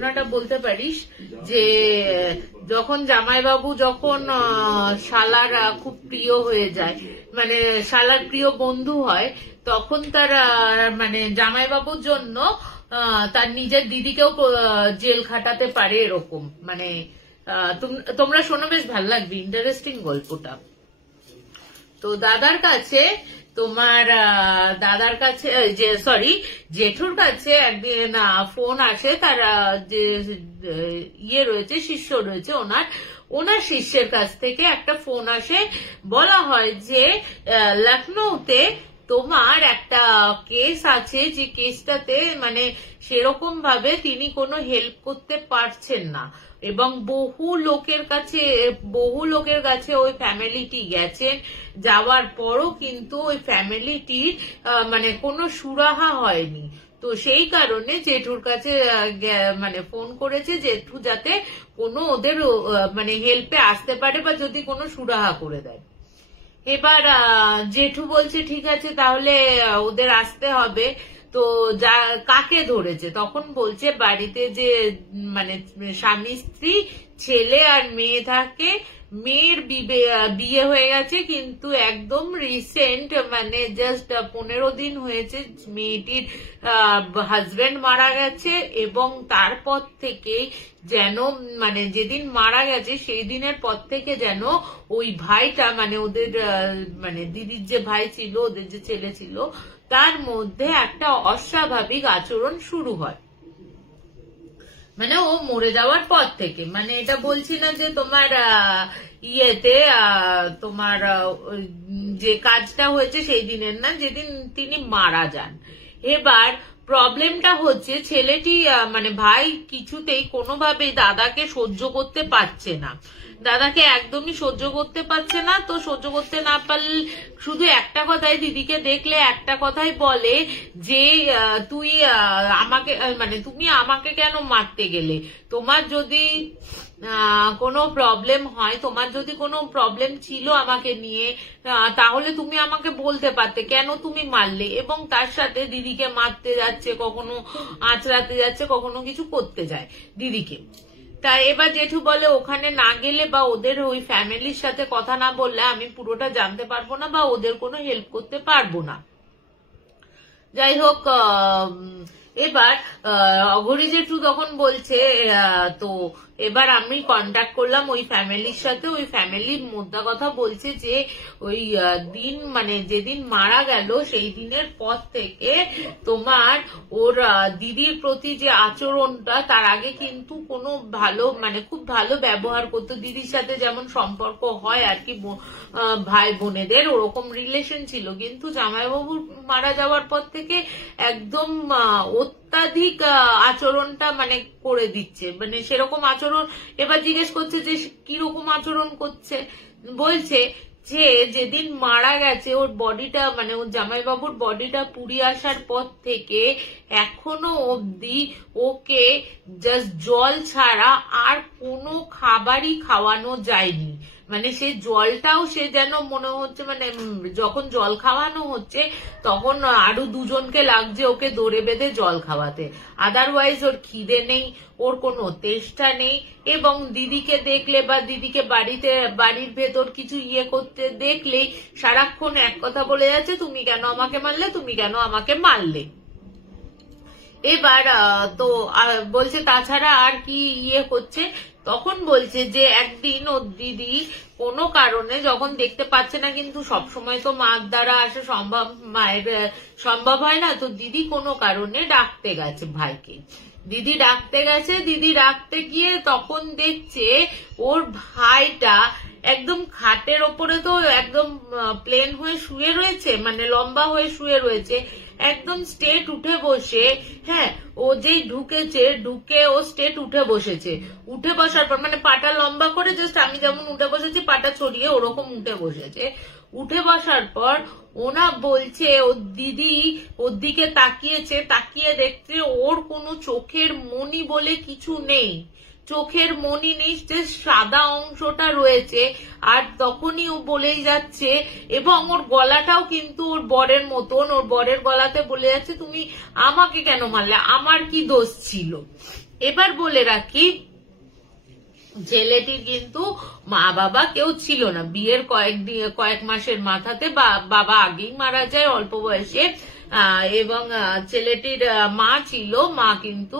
ঘটনাটা বলতে পারিস যে যখন জামাইবাবু যখন শালার খুব প্রিয় হয়ে যায়, মানে শালার প্রিয় বন্ধু হয়, তখন তার মানে জামাইবাবুর জন্য তার নিজের দিদিকেও জেল খাটাতে পারে এরকম। মানে তোমরা শোনো, বেশ ভালো লাগবে, ইন্টারেস্টিং গল্পটা। তো দাদার কাছে জেঠুর কাছে একদিন ফোন আসে, তার যে ইয়ে রয়েছে, শিষ্য রয়েছে, ওনার শিষ্যের কাছ থেকে একটা ফোন আসে। বলা হয় যে লখনৌতে তোমার একটা কেস আছে, যে কেসটাতে মানে সেরকম ভাবে তিনি কোনো হেল্প করতে পারছেন না, এবং বহু লোকের কাছে ওই ফ্যামিলিটি গেছেন, যাওয়ার পরও কিন্তু ওই ফ্যামিলিটির মানে কোনো সুরাহা হয়নি। তো সেই কারণে জেঠুর কাছে মানে ফোন করেছে, জেঠু যাতে কোনো ওদের মানে হেল্পে আসতে পারে বা যদি কোনো সুরাহা করে দেয়। এবার জেঠু বলছে ঠিক আছে, তাহলে ওদের আসতে হবে। তো কাকে ধরেছে, তখন বলছে বাড়িতে যে মানে স্বামী স্ত্রী, ছেলে আর মেয়ে থাকে, মেয়ের বিয়ে হয়ে গেছে, কিন্তু একদম রিসেন্ট মানে জাস্ট 15 দিন হয়েছে মেয়েটির হাজবেন্ড মারা গেছে, এবং তারপর থেকে যেন মানে যেদিন মারা গেছে সেই দিনের পর থেকে যেন ওই ভাইটা মানে ওদের মানে দিদির যে ভাই ছিল, ওদের যে ছেলে ছিল, তার মধ্যে একটা অস্বাভাবিক আচরণ শুরু হয়। মানে ও মরে যাওয়ার পর থেকে, মানে এটা বলছি না যে তোমার ইয়েতে তোমার যে কাজটা হয়েছে সেই দিনের না, যেদিন তিনি মারা যান। এবার প্রবলেমটা হচ্ছে ছেলেটি মানে ভাই কিছুতেই কোনোভাবেই দাদাকে সহ্য করতে পারছে না, দাদাকে একদমই সহ্য করতে পারছে না। তো সহ্য করতে না পারলে শুধু একটা কথাই, দিদিকে দেখলে একটা কথাই বলে যে তুই আমাকে মানে তুমি আমাকে কেন মারতে গেলে, তোমার যদি কোনো প্রবলেম হয়, তোমার যদি কোনো প্রবলেম ছিল আমাকে নিয়ে, তাহলে তুমি আমাকে বলতে পারতে, কেন তুমি মারলে। এবং তার সাথে দিদিকে মারতে যাচ্ছে, কখনো আঁচড়াতে যাচ্ছে, কখনো কিছু করতে যায় দিদিকে। তাই এবার জেঠু বলে ওখানে না গেলে বা ওদের ওই ফ্যামিলির সাথে কথা না বললে আমি পুরোটা জানতে পারবো না বা ওদের কোনো হেল্প করতে পারবো না। যাই হোক, এবার অঘরি জেঠু তখন বলছে তো এবার আমি কন্ট্যাক্ট করলাম ওই ফ্যামিলির সাথে, ওই ফ্যামিলির মোদ্দা কথা বলছে যে ওই দিন মানে যেদিন মারা গেল সেই দিনের পর থেকে তোমার ওর দিদির প্রতি যে আচরণটা, তার আগে কিন্তু কোনো ভালো মানে খুব ভালো ব্যবহার করতো, দিদির সাথে যেমন সম্পর্ক হয় আর কি ভাই বোনেদের, ওরকম রিলেশন ছিল, কিন্তু জামাইবাবুর মারা যাওয়ার পর থেকে একদম অত্যাধিক আচরণটা মানে করে দিচ্ছে, মানে সেরকম আচরণ। এবার জিজ্ঞেস করছে যে কিরকম আচরণ করছে, বলছে যে যেদিন মারা গেছে ওর বডিটা মানে ওর জামাইবাবুর বডিটা পুড়িয়ে আসার পর থেকে এখনো অবধি ওকে জাস্ট জল ছাড়া আর কোনো খাবারই খাওয়ানো যায়নি। মানে সেই জলটাও সে যেন মনে হচ্ছে মানে যখন জল খাওয়ানো হচ্ছে তখন আরো দুজনকে লাগছে ওকে দৌড়ে বেঁধে জল খাওয়াতে, আদারওয়াইজ ওর খিদে নেই, ওর কোনো তেষ্টা নেই। এবং দিদিকে দেখলে বা দিদিকে বাড়ির ভেতর কিছু ইয়ে করতে দেখলেই সারাক্ষণ এক কথা বলে যাচ্ছে, তুমি কেন আমাকে মারলে, তুমি কেন আমাকে মারলে। এবার তো বলছে তাছাড়া আর কি ইয়ে হচ্ছে। তখন বলছে যে একদিন ওর দিদি কোনো কারণে যখন দেখতে পাচ্ছে না, কিন্তু সবসময় তো মার দ্বারা আসে মায়ের সম্ভব হয় না, তো দিদি কোনো কারণে ডাকতে গেছে ভাইকে, দিদি ডাকতে গিয়ে তখন দেখছে ওর ভাইটা একদম খাটের ওপরে, তো একদম প্লেন হয়ে শুয়ে রয়েছে, মানে লম্বা হয়ে শুয়ে রয়েছে, একদম স্ট্রেট উঠে বসে, হ্যাঁ ও যেই ঢুকে ও স্ট্রেট উঠে বসেছে, উঠে বসার পর মানে পাটা লম্বা করে জাস্ট আমি যেমন উঠে বসেছি পাটা ছড়িয়ে ওরকম উঠে বসেছে। উঠে বসার পর ওনা বলছে ওর দিদি ওর দিকে তাকিয়েছে, তাকিয়ে দেখছে ওর কোনো চোখের মনি বলে কিছু নেই, চোখের মনি নেই, সাদা অংশটা রয়েছে। আর তখনই ও বলেই যাচ্ছে, এবং ওর গলাটাও কিন্তু ওর বরের মতন, ওর বরের গলাতে বলে যাচ্ছে তুমি আমাকে কেন মারলে, আমার কি দোষ ছিল। এবার বলে রাখি, ছেলেটির কিন্তু মা বাবা কেউ ছিল না। বিয়ের কয়েক মাসের মাথাতে বাবা আগেই মারা যায় অল্প বয়সে, এবং ছেলেটির মা ছিল, মা কিন্তু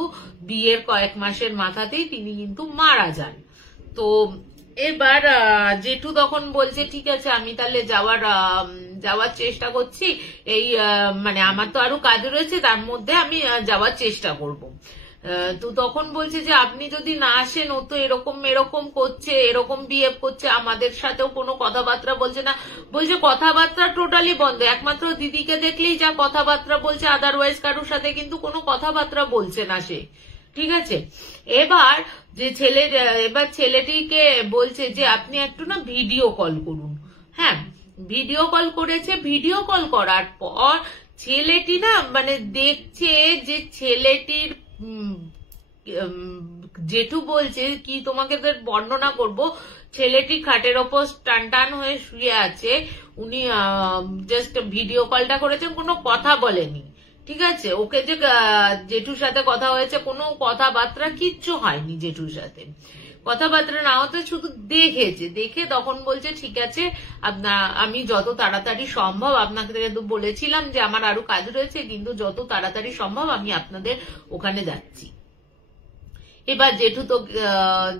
বিয়ের কয়েক মাসের মাথাতেই তিনি কিন্তু মারা যান। তো এবার জেঠু তখন বলছে ঠিক আছে আমি তাহলে যাওয়ার চেষ্টা করছি, এই মানে আমার তো আরো কাজ রয়েছে, তার মধ্যে আমি যাওয়ার চেষ্টা করব। তো তখন বলছে যে আপনি যদি না আসেন, ও তো এরকম করছে, এরকম বিহেভ করছে, আমাদের সাথেও কোনো কথাবার্তা বলছে না। বলছে কথাবার্তা টোটালি বন্ধ, একমাত্র দিদিকে দেখলেই যা কথাবার্তা বলছে, আদারওয়াইজ কারোর সাথে কিন্তু কোনো কথাবার্তা বলছে না সে। ঠিক আছে, এবার ছেলেটিকে বলছে যে আপনি একটু না ভিডিও কল করুন। হ্যাঁ, ভিডিও কল করেছে। ভিডিও কল করার পর ছেলেটি না মানে দেখছে যে ছেলেটির জেঠু বলছে কি তোমাকে তো বর্ণনা করব, ছেলেটি খাটের ওপর টান হয়ে শুয়ে আছে, উনি জাস্ট ভিডিও কলটা করেছেন, কোনো কথা বলেনি। ঠিক আছে, ওকে যে জেঠুর সাথে কথা হয়েছে, কোনো কথাবার্তা কিচ্ছু হয়নি জেঠুর সাথে, কথাবার্তা না হতে শুধু দেখেছে। দেখে তখন বলছে ঠিক আছে আমি যত তাড়াতাড়ি সম্ভব, আপনাকে বলেছিলাম যে আমার আরো কাজ রয়েছে, কিন্তু যত তাড়াতাড়ি সম্ভব আমি আপনাদের ওখানে যাচ্ছি। এবার জেঠু তো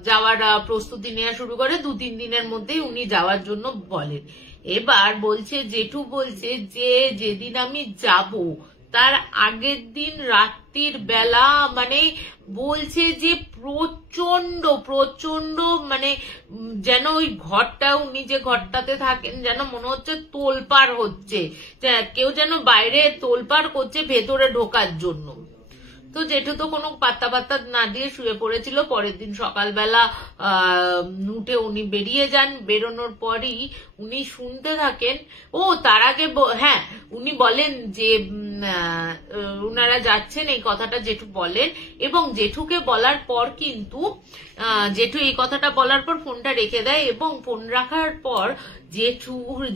যাওয়ার প্রস্তুতি নেওয়া শুরু করে, 2-3 দিনের মধ্যেই উনি যাওয়ার জন্য বলেন। এবার বলছে জেঠু বলছে যে যেদিন আমি যাব তার আগের দিন রাত্রির বেলা মানে বলছে যে প্রচন্ড মানে যেন ওই ঘরটা, উনি যে ঘরটাতে থাকেন, যেন মনে হচ্ছে তোলপাড় হচ্ছে, কেউ যেন বাইরে তোলপাড় করছে ভেতরে ঢোকার জন্য। তো জেঠু তো কোনো পাত্তা না দিয়ে শুয়ে পড়েছিল। পরের দিন সকালবেলা উঠে উনি বেরিয়ে যান। বেরোনোর পরই উনি শুনতে থাকেন, তার আগে হ্যাঁ উনি বলেন যে উনারা যাচ্ছেন, এই কথাটা জেঠু বলেন। এবং জেঠুকে বলার পর কিন্তু জেঠু এই কথাটা বলার পর ফোনটা রেখে দেয়, এবং ফোন রাখার পর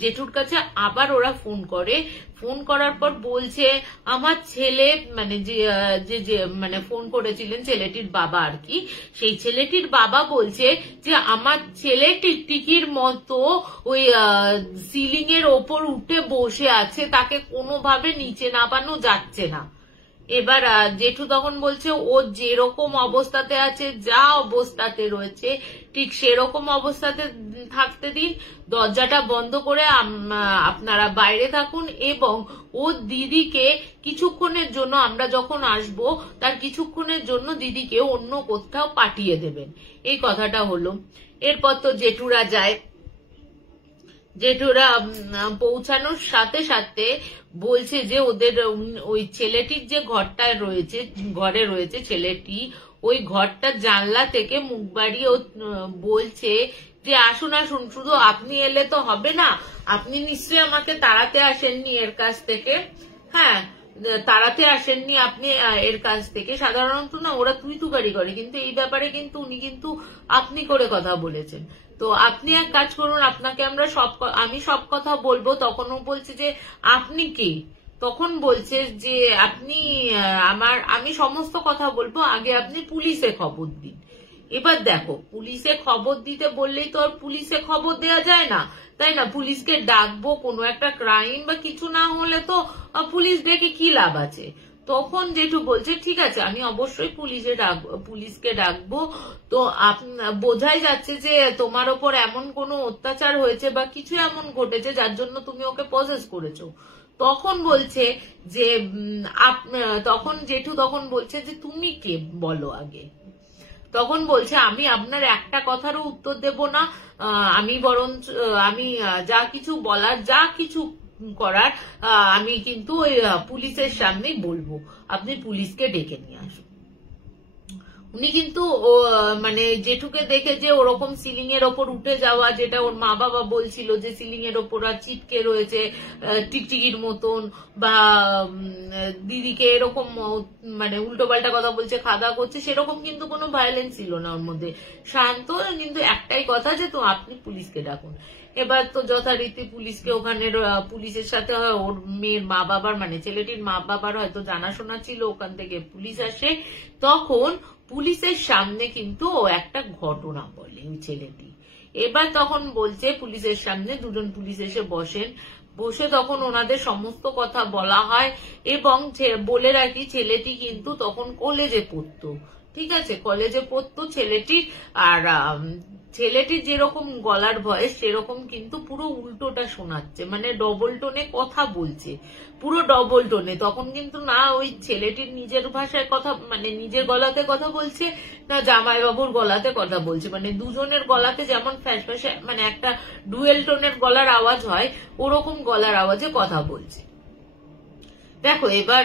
জেঠুর কাছে আবার ওরা ফোন করে। ফোন করার পর বলছে আমার ছেলে মানে যে মানে ফোন করেছিলেন ছেলেটির বাবা আর কি, সেই ছেলেটির বাবা বলছে যে আমার ছেলে টিকটিকির মতো ওই সিলিং এর ওপর উঠে বসে আছে, তাকে কোনোভাবে নিচে নামানো যাচ্ছে না। এবার জেঠু তখন বলছে ও যেরকম অবস্থাতে আছে, যা অবস্থাতে রয়েছে ঠিক সেরকম অবস্থাতে থাকতে দিন, দরজাটা বন্ধ করে আপনারা বাইরে থাকুন, এবং ও দিদিকে কিছুক্ষণের জন্য, আমরা যখন আসব তার কিছুক্ষণের জন্য দিদিকে অন্য কোথাও পাঠিয়ে দেবেন। এই কথাটা হলো। এরপর তো জেঠুরা যায়। জেঠুরা পৌঁছানোর সাথে সাথে বলছে যে ওদের ওই ছেলেটির যে ঘরে রয়েছে ছেলেটি, ওই ঘরটার জানলা থেকে মুখ বাড়িয়ে বলছে যে আসুন শুধু আপনি এলে তো হবে না, আপনি নিশ্চয়ই আমাকে তাড়াতে আসেননি এর কাছ থেকে। হ্যাঁ, তাড়াতে আসেননি আপনি এর কাছ থেকে। সাধারণত না ওরা তুই তুকারি করে, কিন্তু এই ব্যাপারে কিন্তু উনি কিন্তু আপনি করে কথা বলেছেন। তো আপনি এক কাজ করুন, আপনাকে আমি সব কথা বলবো। তখনও বলছে যে আপনি কে? তখন বলছে যে আমি সমস্ত কথা বলবো, আগে আপনি পুলিশে খবর দিন। এবার দেখো, পুলিশে খবর দিতে বললেই তো আর পুলিশে খবর দেওয়া যায় না, তাই না? পুলিশকে ডাকবো, কোনো একটা ক্রাইম বা কিছু না হলে তো পুলিশ ডেকে কি লাভ আছে? তখন জেঠু বলছে ঠিক আছে আমি অবশ্যই পুলিশকে ডাকবো। তো বোঝাই যাচ্ছে যে তোমার ওপর এমন কোনো অত্যাচার হয়েছে বা কিছু এমন ঘটেছে যার জন্য তুমি ওকে পজেস করেছো। তখন বলছে যে তখন জেঠু বলছে যে তুমি কে বলো আগে। তখন বলছে আমি আপনার একটা কথারও উত্তর দেব না, আমি বরঞ্চ আমি যা কিছু বলার, যা কিছু করার আমি কিন্তু ওই পুলিশের সামনেই বলবো, আপনি পুলিশকে ডেকে নিয়ে আসুন। উনি কিন্তু মানে জেঠুকে দেখে যে ওরকম সিলিং এর ওপর উঠে যাওয়া, যেটা ওর মা বাবা বলছিল যে সিলিং এর ওপর আর চিটকে রয়েছে টিকটিকির মতন, বা দিদিকে এরকম মানে উল্টো পাল্টা কথা বলছে, খাওয়া করছে, সেরকম কিন্তু কোনো ভায়োলেন্স ছিল না ওর মধ্যে, শান্ত। কিন্তু একটাই কথা যে তো আপনি পুলিশকে ডাকুন। এবার তো যথারীতি পুলিশকে ওখানের পুলিশের সাথে ওর মেয়ের মা বাবার মানে ছেলেটির মা বাবার হয়তো জানাশোনা ছিল, ওখান থেকে পুলিশ আসে। তখন পুলিশের সামনে কিন্তু ও একটা ঘটনা বলে ওই ছেলেটি। এবার তখন বলছে পুলিশের সামনে দুজন পুলিশ এসে বসে তখন ওনাদের সমস্ত কথা বলা হয় এবং বলে রাখি ছেলেটি কিন্তু তখন কলেজে পড়তো, ঠিক আছে, কলেজে পড়তো ছেলেটি। আর ছেলেটির যেরকম গলার ভয়েস সেরকম কিন্তু পুরো উল্টোটা শোনাচ্ছে, মানে ডবল টোনে কথা বলছে, পুরো ডবল টোনে। তখন কিন্তু না ওই ছেলেটির নিজের ভাষায় কথা, মানে নিজের গলাতে কথা বলছে, না জামাইবাবুর গলাতে কথা বলছে, মানে দুজনের গলাতে যেমন ফ্যাসফ্যাসে মানে একটা ডুয়েল টোনের গলার আওয়াজ হয় ওরকম গলার আওয়াজে কথা বলছে। দেখো এবার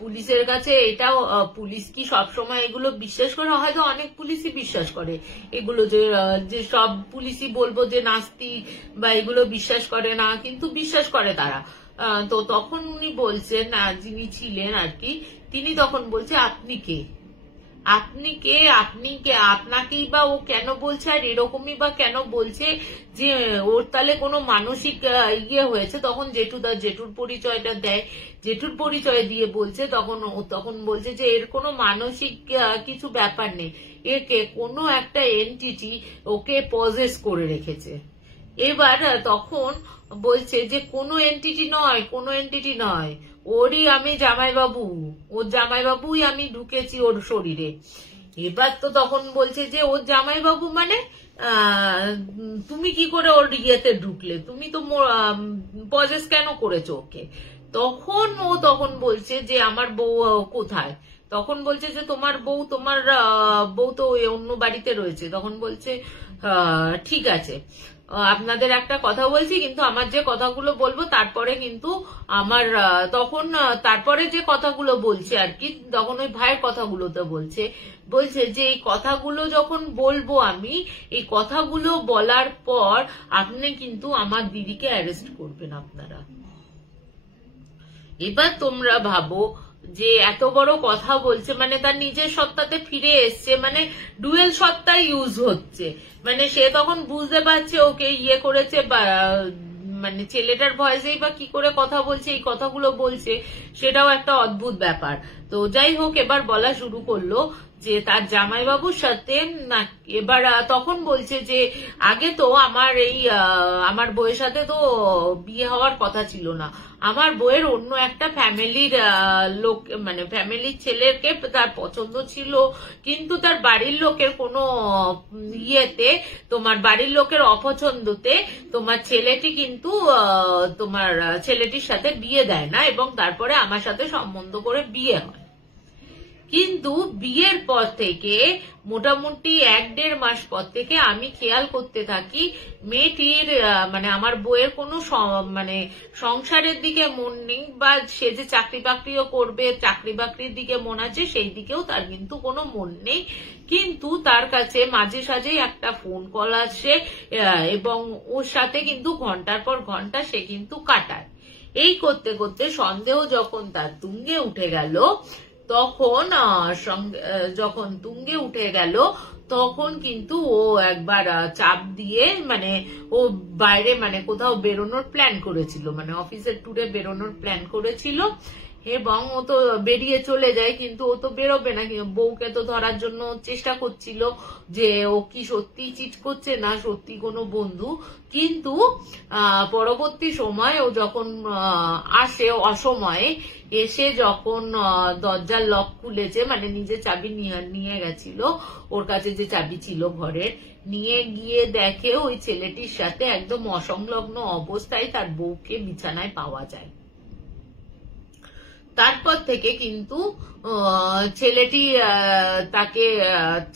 পুলিশের কাছে এটাও, পুলিশ কি সবসময় এগুলো বিশ্বাস করে? হয়তো অনেক পুলিশই বিশ্বাস করে এগুলো, যে সব পুলিশই বলবো যে নাস্তিক বা এগুলো বিশ্বাস করে না, কিন্তু বিশ্বাস করে তারা। তো তখন উনি বলছেন, যিনি ছিলেন আর কি, তিনি তখন বলছে আপনি কে, আপনাকেই বা ও কেন বলছে, আর এরকমই বা কেন বলছে যে ওর তাহলে কোনো মানসিক ইয়ে হয়েছে। তখন জেঠুর পরিচয়টা দেয়, জেঠুর পরিচয় দিয়ে বলছে, তখন বলছে যে এর কোনো মানসিক কিছু ব্যাপার নেই, একে কোনো একটা এন্টিটি ওকে পজেস করে রেখেছে। এবার তখন বলছে যে কোনো এন্টিটি নয়, ওরই আমি জামাইবাবু, ওর জামাইবাবুই আমি ঢুকেছি ওর শরীরে। এবার তো তখন বলছে যে ওর জামাইবাবু মানে তুমি কি করে ওর ইয়েতে ঢুকলে, তুমি তো পজেস কেন করেছো ওকে? তখন বলছে যে আমার বউ কোথায়? তখন বলছে যে তোমার বউ তো অন্য বাড়িতে রয়েছে। তখন বলছে ঠিক আছে, আপনাদের একটা কথা বলছি, কিন্তু আমার যে কথাগুলো বলবো তারপরে কিন্তু তারপরে যে কথাগুলো বলছে আর কি, তখন ওই ভাইয়ের কথাগুলোতে বলছে যে এই কথাগুলো যখন বলবো আমি, এই কথাগুলো বলার পর আপনি কিন্তু আমার দিদিকে অ্যারেস্ট করবেন আপনারা। এবার তোমরা ভাবো যে এত বড় কথা বলছে, মানে তার নিজের সত্তাতে ফিরে এসছে, মানে ডুয়েল সত্তা ইউজ হচ্ছে, মানে সে তখন বুঝতে পারছে ওকে ইয়ে করেছে, মানে ছেলেটার ভয়েসেই বা কি করে কথা বলছে, এই কথাগুলো বলছে, সেটাও একটা অদ্ভুত ব্যাপার। তো যাই হোক, এবার বলা শুরু করলো যে তার জামাইবাবুর সাথে না। এবার তখন বলছে যে আগে তো আমার বউয়ের সাথে তো বিয়ে হওয়ার কথা ছিল না, আমার বউয়ের অন্য একটা ফ্যামিলির লোক, মানে ফ্যামিলির ছেলেকে তার পছন্দ ছিল, কিন্তু তার বাড়ির লোকের কোনো ইয়েতে, তোমার বাড়ির লোকের অপছন্দতে তোমার ছেলেটি কিন্তু তোমার ছেলেটির সাথে বিয়ে দেয় না, এবং তারপরে আমার সাথে সম্বন্ধ করে বিয়ে হয়। কিন্তু বিয়ের পর থেকে মোটামুটি 1-1.5 মাস পর থেকে আমি খেয়াল করতে থাকি মেয়েটির, মানে আমার বউয়ের কোনো মানে সংসারের দিকে মন নেই, বা সে যে চাকরি বাকরিও করবে, চাকরি বাকরির দিকে মন আছে, সেই দিকেও তার কিন্তু কোনো মন নেই। কিন্তু তার কাছে মাঝে সাঝেই একটা ফোন কল আসে, এবং ওর সাথে কিন্তু ঘন্টার পর ঘন্টা সে কিন্তু কাটায়। এই করতে করতে সন্দেহ যখন তার তুঙ্গে উঠে গেল, তখন কিন্তু ও একবার চাপ দিয়ে, মানে ও বাইরে, মানে কোথাও বেরোনোর প্ল্যান করেছিল, মানে অফিসের ট্যুরে বেরোনোর প্ল্যান করেছিল, এবং ও তো বেরিয়ে চলে যায়, কিন্তু ও তো বেরোবে না, বউকে তো ধরার জন্য চেষ্টা করছিল যে ও কি সত্যি চিট করছে না সত্যি কোনো বন্ধু। কিন্তু পরবর্তী সময় ও যখন আসে, অসময়ে এসে যখন দরজার লক খুলেছে, মানে নিজে চাবি নিয়ে গেছিল, ওর কাছে যে চাবি ছিল ঘরের, নিয়ে গিয়ে দেখে ওই ছেলেটির সাথে একদম অসংলগ্ন অবস্থায় তার বউকে বিছানায় পাওয়া যায়। তারপর থেকে কিন্তু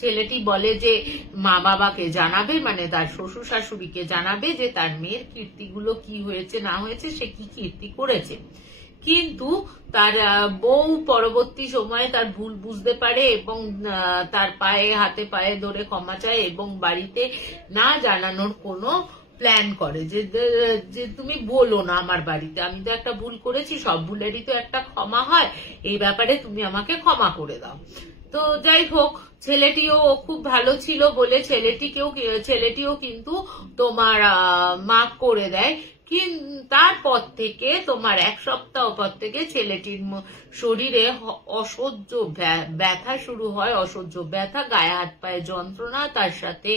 ছেলেটি বলে যে মা বাবাকে জানাবে, মানে তার শ্বশুর শাশুড়িকে জানাবে যে তার মেয়ের কীর্তিগুলো কি হয়েছে না হয়েছে, সে কি কীর্তি করেছে। কিন্তু তার বউ পরবর্তী সময়ে তার ভুল বুঝতে পারে এবং তার হাতে পায়ে ধরে ক্ষমা চায়, এবং বাড়িতে না জানানোর কোনো প্ল্যান করে যে তুমি বলো না আমার বাড়িতে, আমি তো একটা ভুল করেছি, সব ভুলেরই তো একটা ক্ষমা হয়, এই ব্যাপারে তুমি আমাকে ক্ষমা করে দাও। তো যাই হোক, ছেলেটিও খুব ভালো ছিল বলে ছেলেটিও কিন্তু তোমার মাফ করে দেয়। তারপর থেকে তোমার 1 সপ্তাহ পর থেকে ছেলেটির শরীরে অসহ্য ব্যথা শুরু হয়, অসহ্য ব্যথা, গায়ে হাত পায়ে যন্ত্রণা, তার সাথে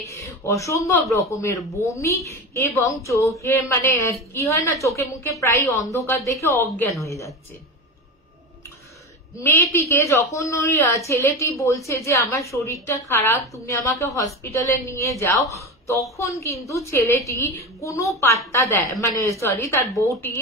অসম্ভব রকমের বমি এবং চোখে মানে কি হয় না, চোখে মুখে প্রায় অন্ধকার দেখে অজ্ঞান হয়ে যাচ্ছে। মেয়েটিকে যখন ওই ছেলেটি বলছে যে আমার শরীরটা খারাপ, তুমি আমাকে হসপিটালে নিয়ে যাও, তখন কিন্তু ছেলেটি কোনো পাত্তা দেয়, মানে সরি তার বউটি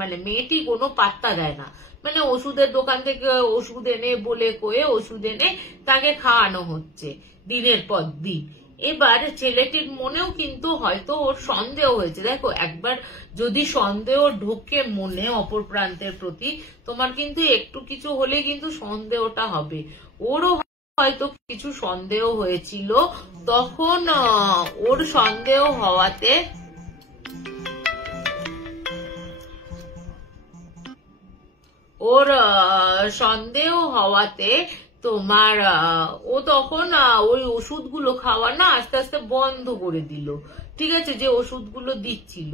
মানে মেয়েটি কোনো পাত্তা দেয় না। মানে ওষুধের দোকান থেকে ওষুধ এনে বলে কয়ে ওষুধ এনে তাকে খাওয়ানো হচ্ছে দিনের পর দিন। এবার ছেলেটির মনেও কিন্তু হয়তো ওর সন্দেহ হয়েছে। দেখো, একবার যদি সন্দেহ ঢোকে মনে অপর প্রান্তের প্রতি, তোমার কিন্তু একটু কিছু হলে কিন্তু সন্দেহটা হবে। ওরও হয়তো কিছু সন্দেহ হয়েছিল, তখন ওর সন্দেহ হওয়াতে তোমার ও তখন ওই ওষুধগুলো খাওয়া না আস্তে আস্তে বন্ধ করে দিল। ঠিক আছে, যে ওষুধগুলো দিচ্ছিল।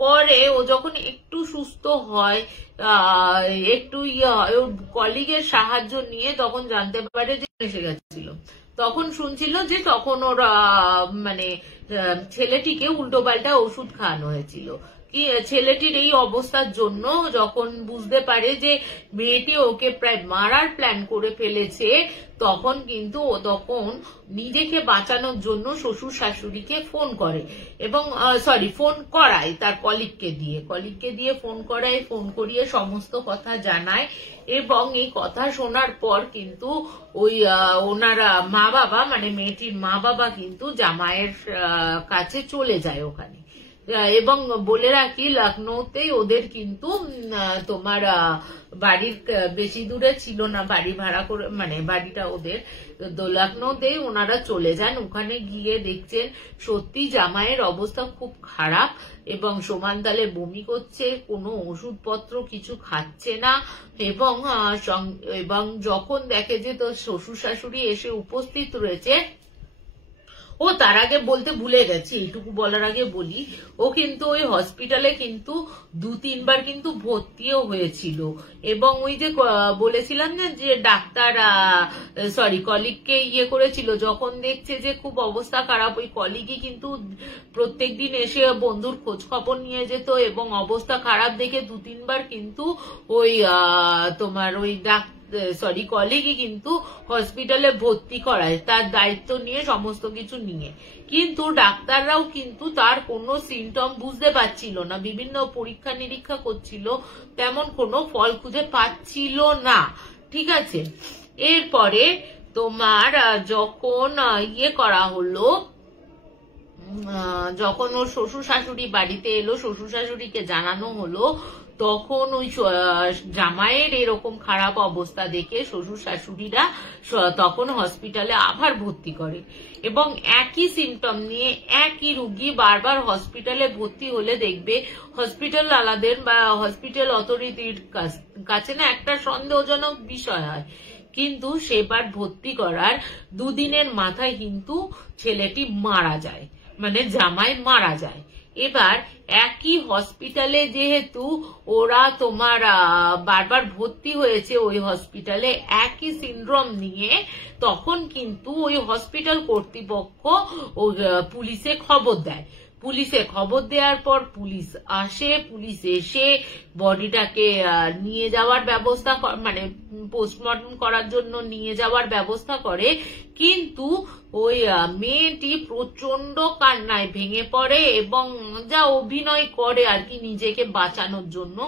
পরে ও যখন একটু সুস্থ হয়, একটু ওর কলিগের সাহায্য নিয়ে তখন জানতে পারে যে এসে গেছিল। তখন শুনছিল যে তখন ওর মানে ছেলেটিকে উল্টো পাল্টা ওষুধ খাওয়ানো হয়েছিল। কি ছেলেটির এই অবস্থার জন্য যখন বুঝতে পারে যে মেয়েটি ওকে প্রায় মারার প্ল্যান করে ফেলেছে, তখন কিন্তু ও তখন নিজেকে বাঁচানোর জন্য শ্বশুর শাশুড়িকে ফোন করে এবং ফোন করায় তার কলিগকে দিয়ে ফোন করায়, ফোন করিয়ে সমস্ত কথা জানায়। এবং এই কথা শোনার পর কিন্তু ওই ওনার মা বাবা মানে মেয়েটির মা বাবা কিন্তু জামাইয়ের কাছে চলে যায় ওখানে। এবং বলে রাখি, লখনৌতেই ওদের কিন্তু তোমার বাড়ির বেশি দূরে ছিল না, বাড়ি ভাড়া করে মানে বাড়িটা ওদের লখনৌতেই ওনারা চলে যান। ওখানে গিয়ে দেখছেন সত্যি জামাইয়ের অবস্থা খুব খারাপ এবং সমান তালে বমি করছে, কোনো ওষুধপত্র কিছু খাচ্ছে না। এবং যখন দেখে যে তোর শ্বশুর শাশুড়ি এসে উপস্থিত রয়েছে, ও তার আগে বলতে ভুলে গেছি, এইটুকু বলার আগে বলি, ও কিন্তু ওই হসপিটালে কিন্তু 2-3 বার কিন্তু ভর্তিও হয়েছিল। এবং ওই যে বলেছিলাম না যে ডাক্তার কলিগকে করেছিল, যখন দেখছে যে খুব অবস্থা খারাপ, ওই কলিগই কিন্তু প্রত্যেকদিন এসে বন্ধুর খোঁজ খবর নিয়ে যেত এবং অবস্থা খারাপ দেখে 2-3 বার কিন্তু ওই তোমার ওই কলিগই কিন্তু হসপিটালে ভর্তি করায়, তার দায়িত্ব নিয়ে সমস্ত কিছু নিয়ে। কিন্তু ডাক্তাররাও কিন্তু তার কোনো সিমটম বুঝতে পারছিল না, বিভিন্ন পরীক্ষা নিরীক্ষা করছিল, তেমন কোনো ফল খুঁজে পাচ্ছিল না। ঠিক আছে, এরপরে তোমার যখন করা হলো, যখন ওর শ্বশুর শাশুড়ি বাড়িতে এলো, শ্বশুর শাশুড়িকে জানানো হলো, তখন ওই জামাইয়ের এরকম খারাপ অবস্থা দেখে শ্বশুর শাশুড়িরা তখন হসপিটালে আবার ভর্তি করে। এবং একই সিমটম নিয়ে একই রুগী বারবার হসপিটালে ভর্তি হলে দেখবে হসপিটাল আলাদের বা হসপিটাল অথরিটির কাছে না একটা সন্দেহজনক বিষয় হয়। কিন্তু সেবার ভর্তি করার 2 দিনের মাথায় কিন্তু ছেলেটি মারা যায়, মানে জামাই মারা যায়। এবার একই হসপিটালে যেহেতু ওরা তোমার বারবার ভর্তি হয়েছে ওই হসপিটালে একই সিনড্রোম নিয়ে, তখন কিন্তু ওই হসপিটাল কর্তৃপক্ষ পুলিশে খবর দেয়। পুলিশে খবর দেওয়ার পর পুলিশ আসে, পুলিশ এসে বডিটাকে নিয়ে যাওয়ার ব্যবস্থা, মানে পোস্টমর্টম করার জন্য নিয়ে যাওয়ার ব্যবস্থা করে। কিন্তু ওই মেয়েটি প্রচন্ড কান্নায় ভেঙে পড়ে এবং যা অভিনয় করে আর কি নিজেকে বাঁচানোর জন্য,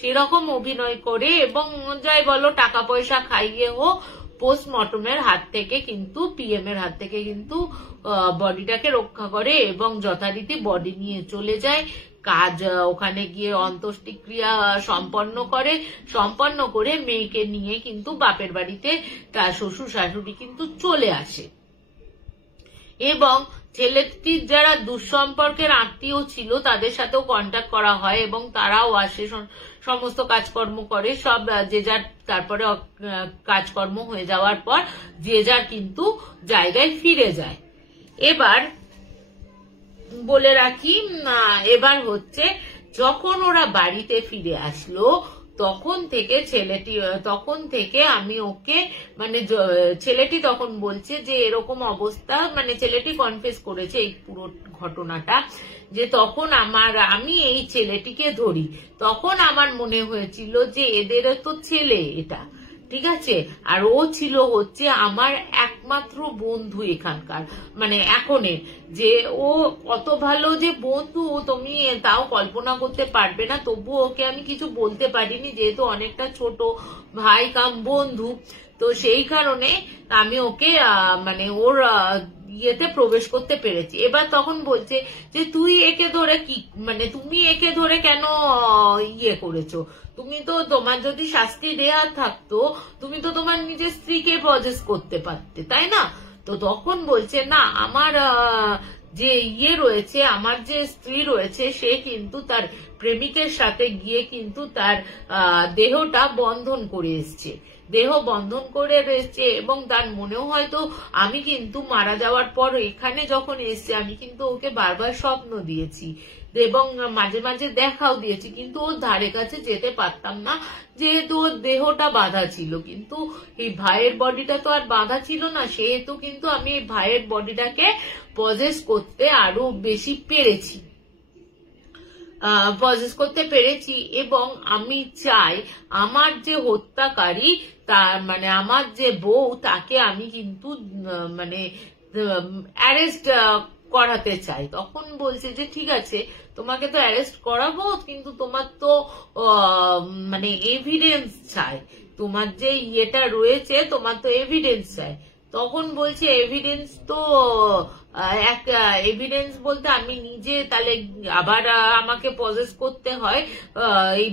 সেরকম অভিনয় করে এবং যাই বলো টাকা পয়সা খাইয়ে হোক পোস্টমর্টমের হাত থেকে কিন্তু পিএম এর হাত থেকে কিন্তু বডিটাকে রক্ষা করে এবং যথারীতি বডি নিয়ে চলে যায়। কাজ ওখানে গিয়ে অন্ত্যেষ্টিক্রিয়া সম্পন্ন করে মেয়েকে নিয়ে কিন্তু বাপের বাড়িতে তার শ্বশুর শাশুড়ি কিন্তু চলে আসে। এবং ছেলেটির যারা দুঃসম্পর্কের আত্মীয় ছিল তাদের সাথেও কন্ট্যাক্ট করা হয় এবং তারাও আসে, সমস্ত কাজকর্ম করে, সব যে যার তারপরে কাজকর্ম হয়ে যাওয়ার পর যে যার কিন্তু জায়গায় ফিরে যায়। এবার বলে রাখি, এবার হচ্ছে যখন ওরা বাড়িতে ফিরে আসলো তখন থেকে আমি ওকে মানে ছেলেটি তখন বলছে যে এরকম অবস্থা, মানে ছেলেটি কনফেস করেছে এই পুরো ঘটনাটা, যে তখন আমি এই ছেলেটিকে ধরি, তখন আমার মনে হয়েছিল যে এদেরও তো ছেলে এটা, ঠিক আছে, আর ও ছিল হচ্ছে আমার একমাত্র বন্ধু এখানকার, মানে এখনের, যে ও কত ভালো যে বন্ধু তুমি তাও কল্পনা করতে পারবে না। তবু ওকে আমি কিছু বলতে পারিনি যেহেতু অনেকটা ছোট ভাই কাম বন্ধু, তো সেই কারণে আমি ওকে মানে ওর ইয়েতে প্রবেশ করতে পেরেছি। এবার তখন বলছে যে তুই একে ধরে কি, মানে তুমি একে ধরে কেন ইয়ে করেছো, তুমি তো, তোমার যদি শাস্তি দেয়া থাকতো তুমি তো তোমার নিজের স্ত্রীকে প্রজেস করতে পারতে, তাই না? তো তখন বলছে না, আমার যে ইয়ে রয়েছে, আমার যে স্ত্রী রয়েছে সে কিন্তু তার প্রেমিকের সাথে গিয়ে কিন্তু তার দেহটা বন্ধন করে এসছে, দেহ বন্ধন করে রয়েছে, এবং তার মনেও হয়তো আমি কিন্তু মারা যাওয়ার পর এখানে যখন এসছে আমি কিন্তু ওকে বারবার স্বপ্ন দিয়েছি এবং মাঝে মাঝে দেখাও দিয়েছি, কিন্তু ওর ধারে কাছে যেতে পারতাম না যেহেতু ওর দেহটা বাঁধা ছিল, কিন্তু এই ভাইয়ের বডিটা তো আর বাঁধা ছিল না, সেহেতু কিন্তু আমি এই ভাইয়ের বডিটাকে পজেস করতে আরো বেশি পেরেছি, পজেস করতে পেরেছি। এবং আমি চাই আমার যে হত্যাকারী, তার মানে আমার যে বউ, তাকে আমি কিন্তু মানে অ্যারেস্ট করাতে চাই। তখন বলছে যে ঠিক আছে তোমাকে তো অ্যারেস্ট করাবো, কিন্তু তোমার তো মানে এভিডেন্স চাই, তোমার যে ইয়েটা রয়েছে তোমার তো এভিডেন্স চাই। তখন বলছে এভিডেন্স তো এভিডেন্স বলতে আমি নিজে তাহলে আবার আমাকে পজেস করতে হয়, এই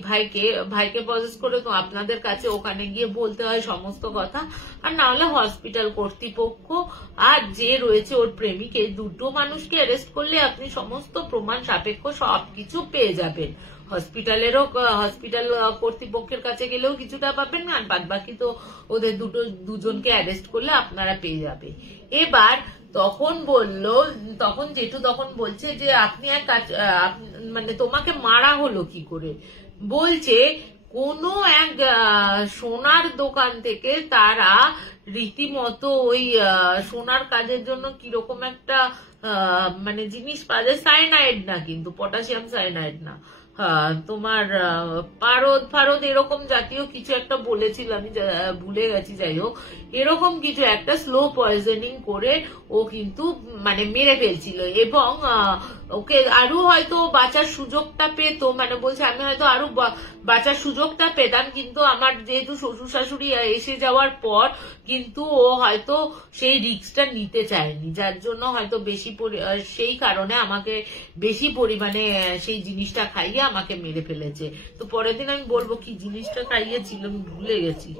ভাইকে পজেস করে তো আপনাদের কাছে ওখানে গিয়ে বলতে হয় সমস্ত কথা, আর না হলে হসপিটাল কর্তৃপক্ষ আর যে রয়েছে ওর প্রেমিক, এই দুটো মানুষকে অ্যারেস্ট করলে আপনি সমস্ত প্রমাণ সাপেক্ষ সবকিছু পেয়ে যাবেন। হসপিটাল কর্তৃপক্ষের কাছে গেলেও কিছুটা পাবেন, আর বাদ বাকি তো ওদের দুজনকে অ্যারেস্ট করলে আপনারা পেয়ে যাবে। এবার তখন জেঠু তখন বলছে যে আপনি এক কাজ, মানে তোমাকে মারা হলো কি করে? বলছে কোনো এক সোনার দোকান থেকে তারা রীতিমতো ওই সোনার কাজের জন্য কিরকম একটা মানে জিনিস পাওয়া যায়, সাইনাইড না কিন্তু, পটাশিয়াম সাইনাইড না, তোমার পারদ এরকম জাতীয় কিছু একটা বলেছিল, আমি ভুলে গেছি, যাই হোক এরকম কিছু একটা স্লো পয়জনিং করে ও কিন্তু মানে মেরে ফেলছিল, এবং ওকে আরো হয়তো বাঁচার সুযোগটা পেত, মানে বলছে আমি হয়তো আরো বাঁচার সুযোগটা পেতাম, কিন্তু আমার যেহেতু শ্বশুর শাশুড়ি এসে যাওয়ার পর কিন্তু ও হয়তো সেই রিস্কটা নিতে চায়নি, যার জন্য হয়তো সেই কারণে আমাকে বেশি পরিমাণে সেই জিনিসটা খাইয়ে আমাকে মেরে ফেলেছে। তো পরের দিন আমি বলবো কি জিনিসটা খাইয়েছিল, আমি ভুলে গেছি।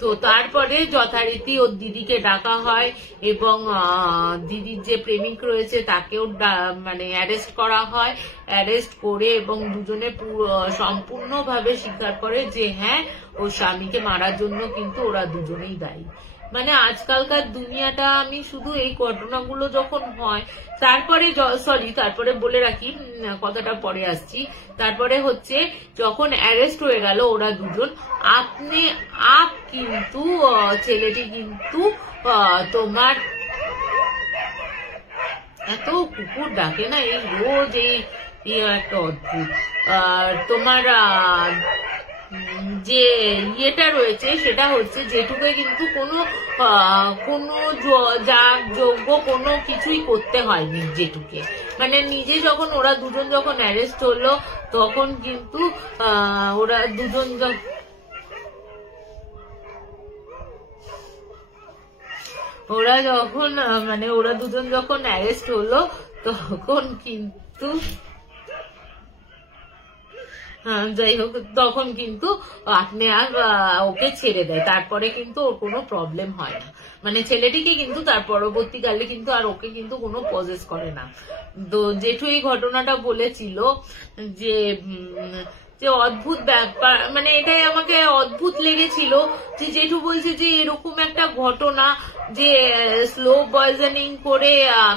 তো তারপরে যথারীতি ওর দিদিকে ডাকা হয় এবং দিদির যে প্রেমিক রয়েছে তাকেও মানে অ্যারেস্ট করা হয়, অ্যারেস্ট করে এবং দুজনে সম্পূর্ণভাবে স্বীকার করে যে হ্যাঁ ওর স্বামীকে মারার জন্য কিন্তু ওরা দুজনেই দায়ী। মানে আজকালকার দুনিয়াটা, আমি শুধু এই ঘটনাগুলো যখন হয় তারপরে বলে রাখি, কথাটা পরে আসছি, তারপরে হচ্ছে যখন অ্যারেস্ট হয়ে গেল ওরা দুজন, কিন্তু ছেলেটি কিন্তু তোমার এত কুকুর ডাকে না এই রোজ, এই একটা অদ্ভুত, তোমার যে ইয়েটা রয়েছে সেটা হচ্ছে যেটুকু কিন্তু কোনো যোগ্য কোনো কিছুই করতে হয়নি যেটুকে, মানে নিজে যখন ওরা দুজন যখন অ্যারেস্ট হলো তখন কিন্তু ওরা দুজন যখন অ্যারেস্ট হলো তখন কিন্তু যাই হোক, তখন কিন্তু আপনি আর ওকে ছেড়ে দেয়, তারপরে কিন্তু ওর কোনো প্রবলেম হয় না, মানে ছেলেটিকে কিন্তু তার পরবর্তীকালে কিন্তু আর ওকে কিন্তু কোনো পজেস করে না। তো জেঠু এই ঘটনাটা বলেছিল যে যে অদ্ভুত ব্যাপার, মানে এটাই আমাকে অদ্ভুত লেগেছিল যে জেঠু বলছে যে এরকম একটা ঘটনা যে স্লো পয়জনিং করে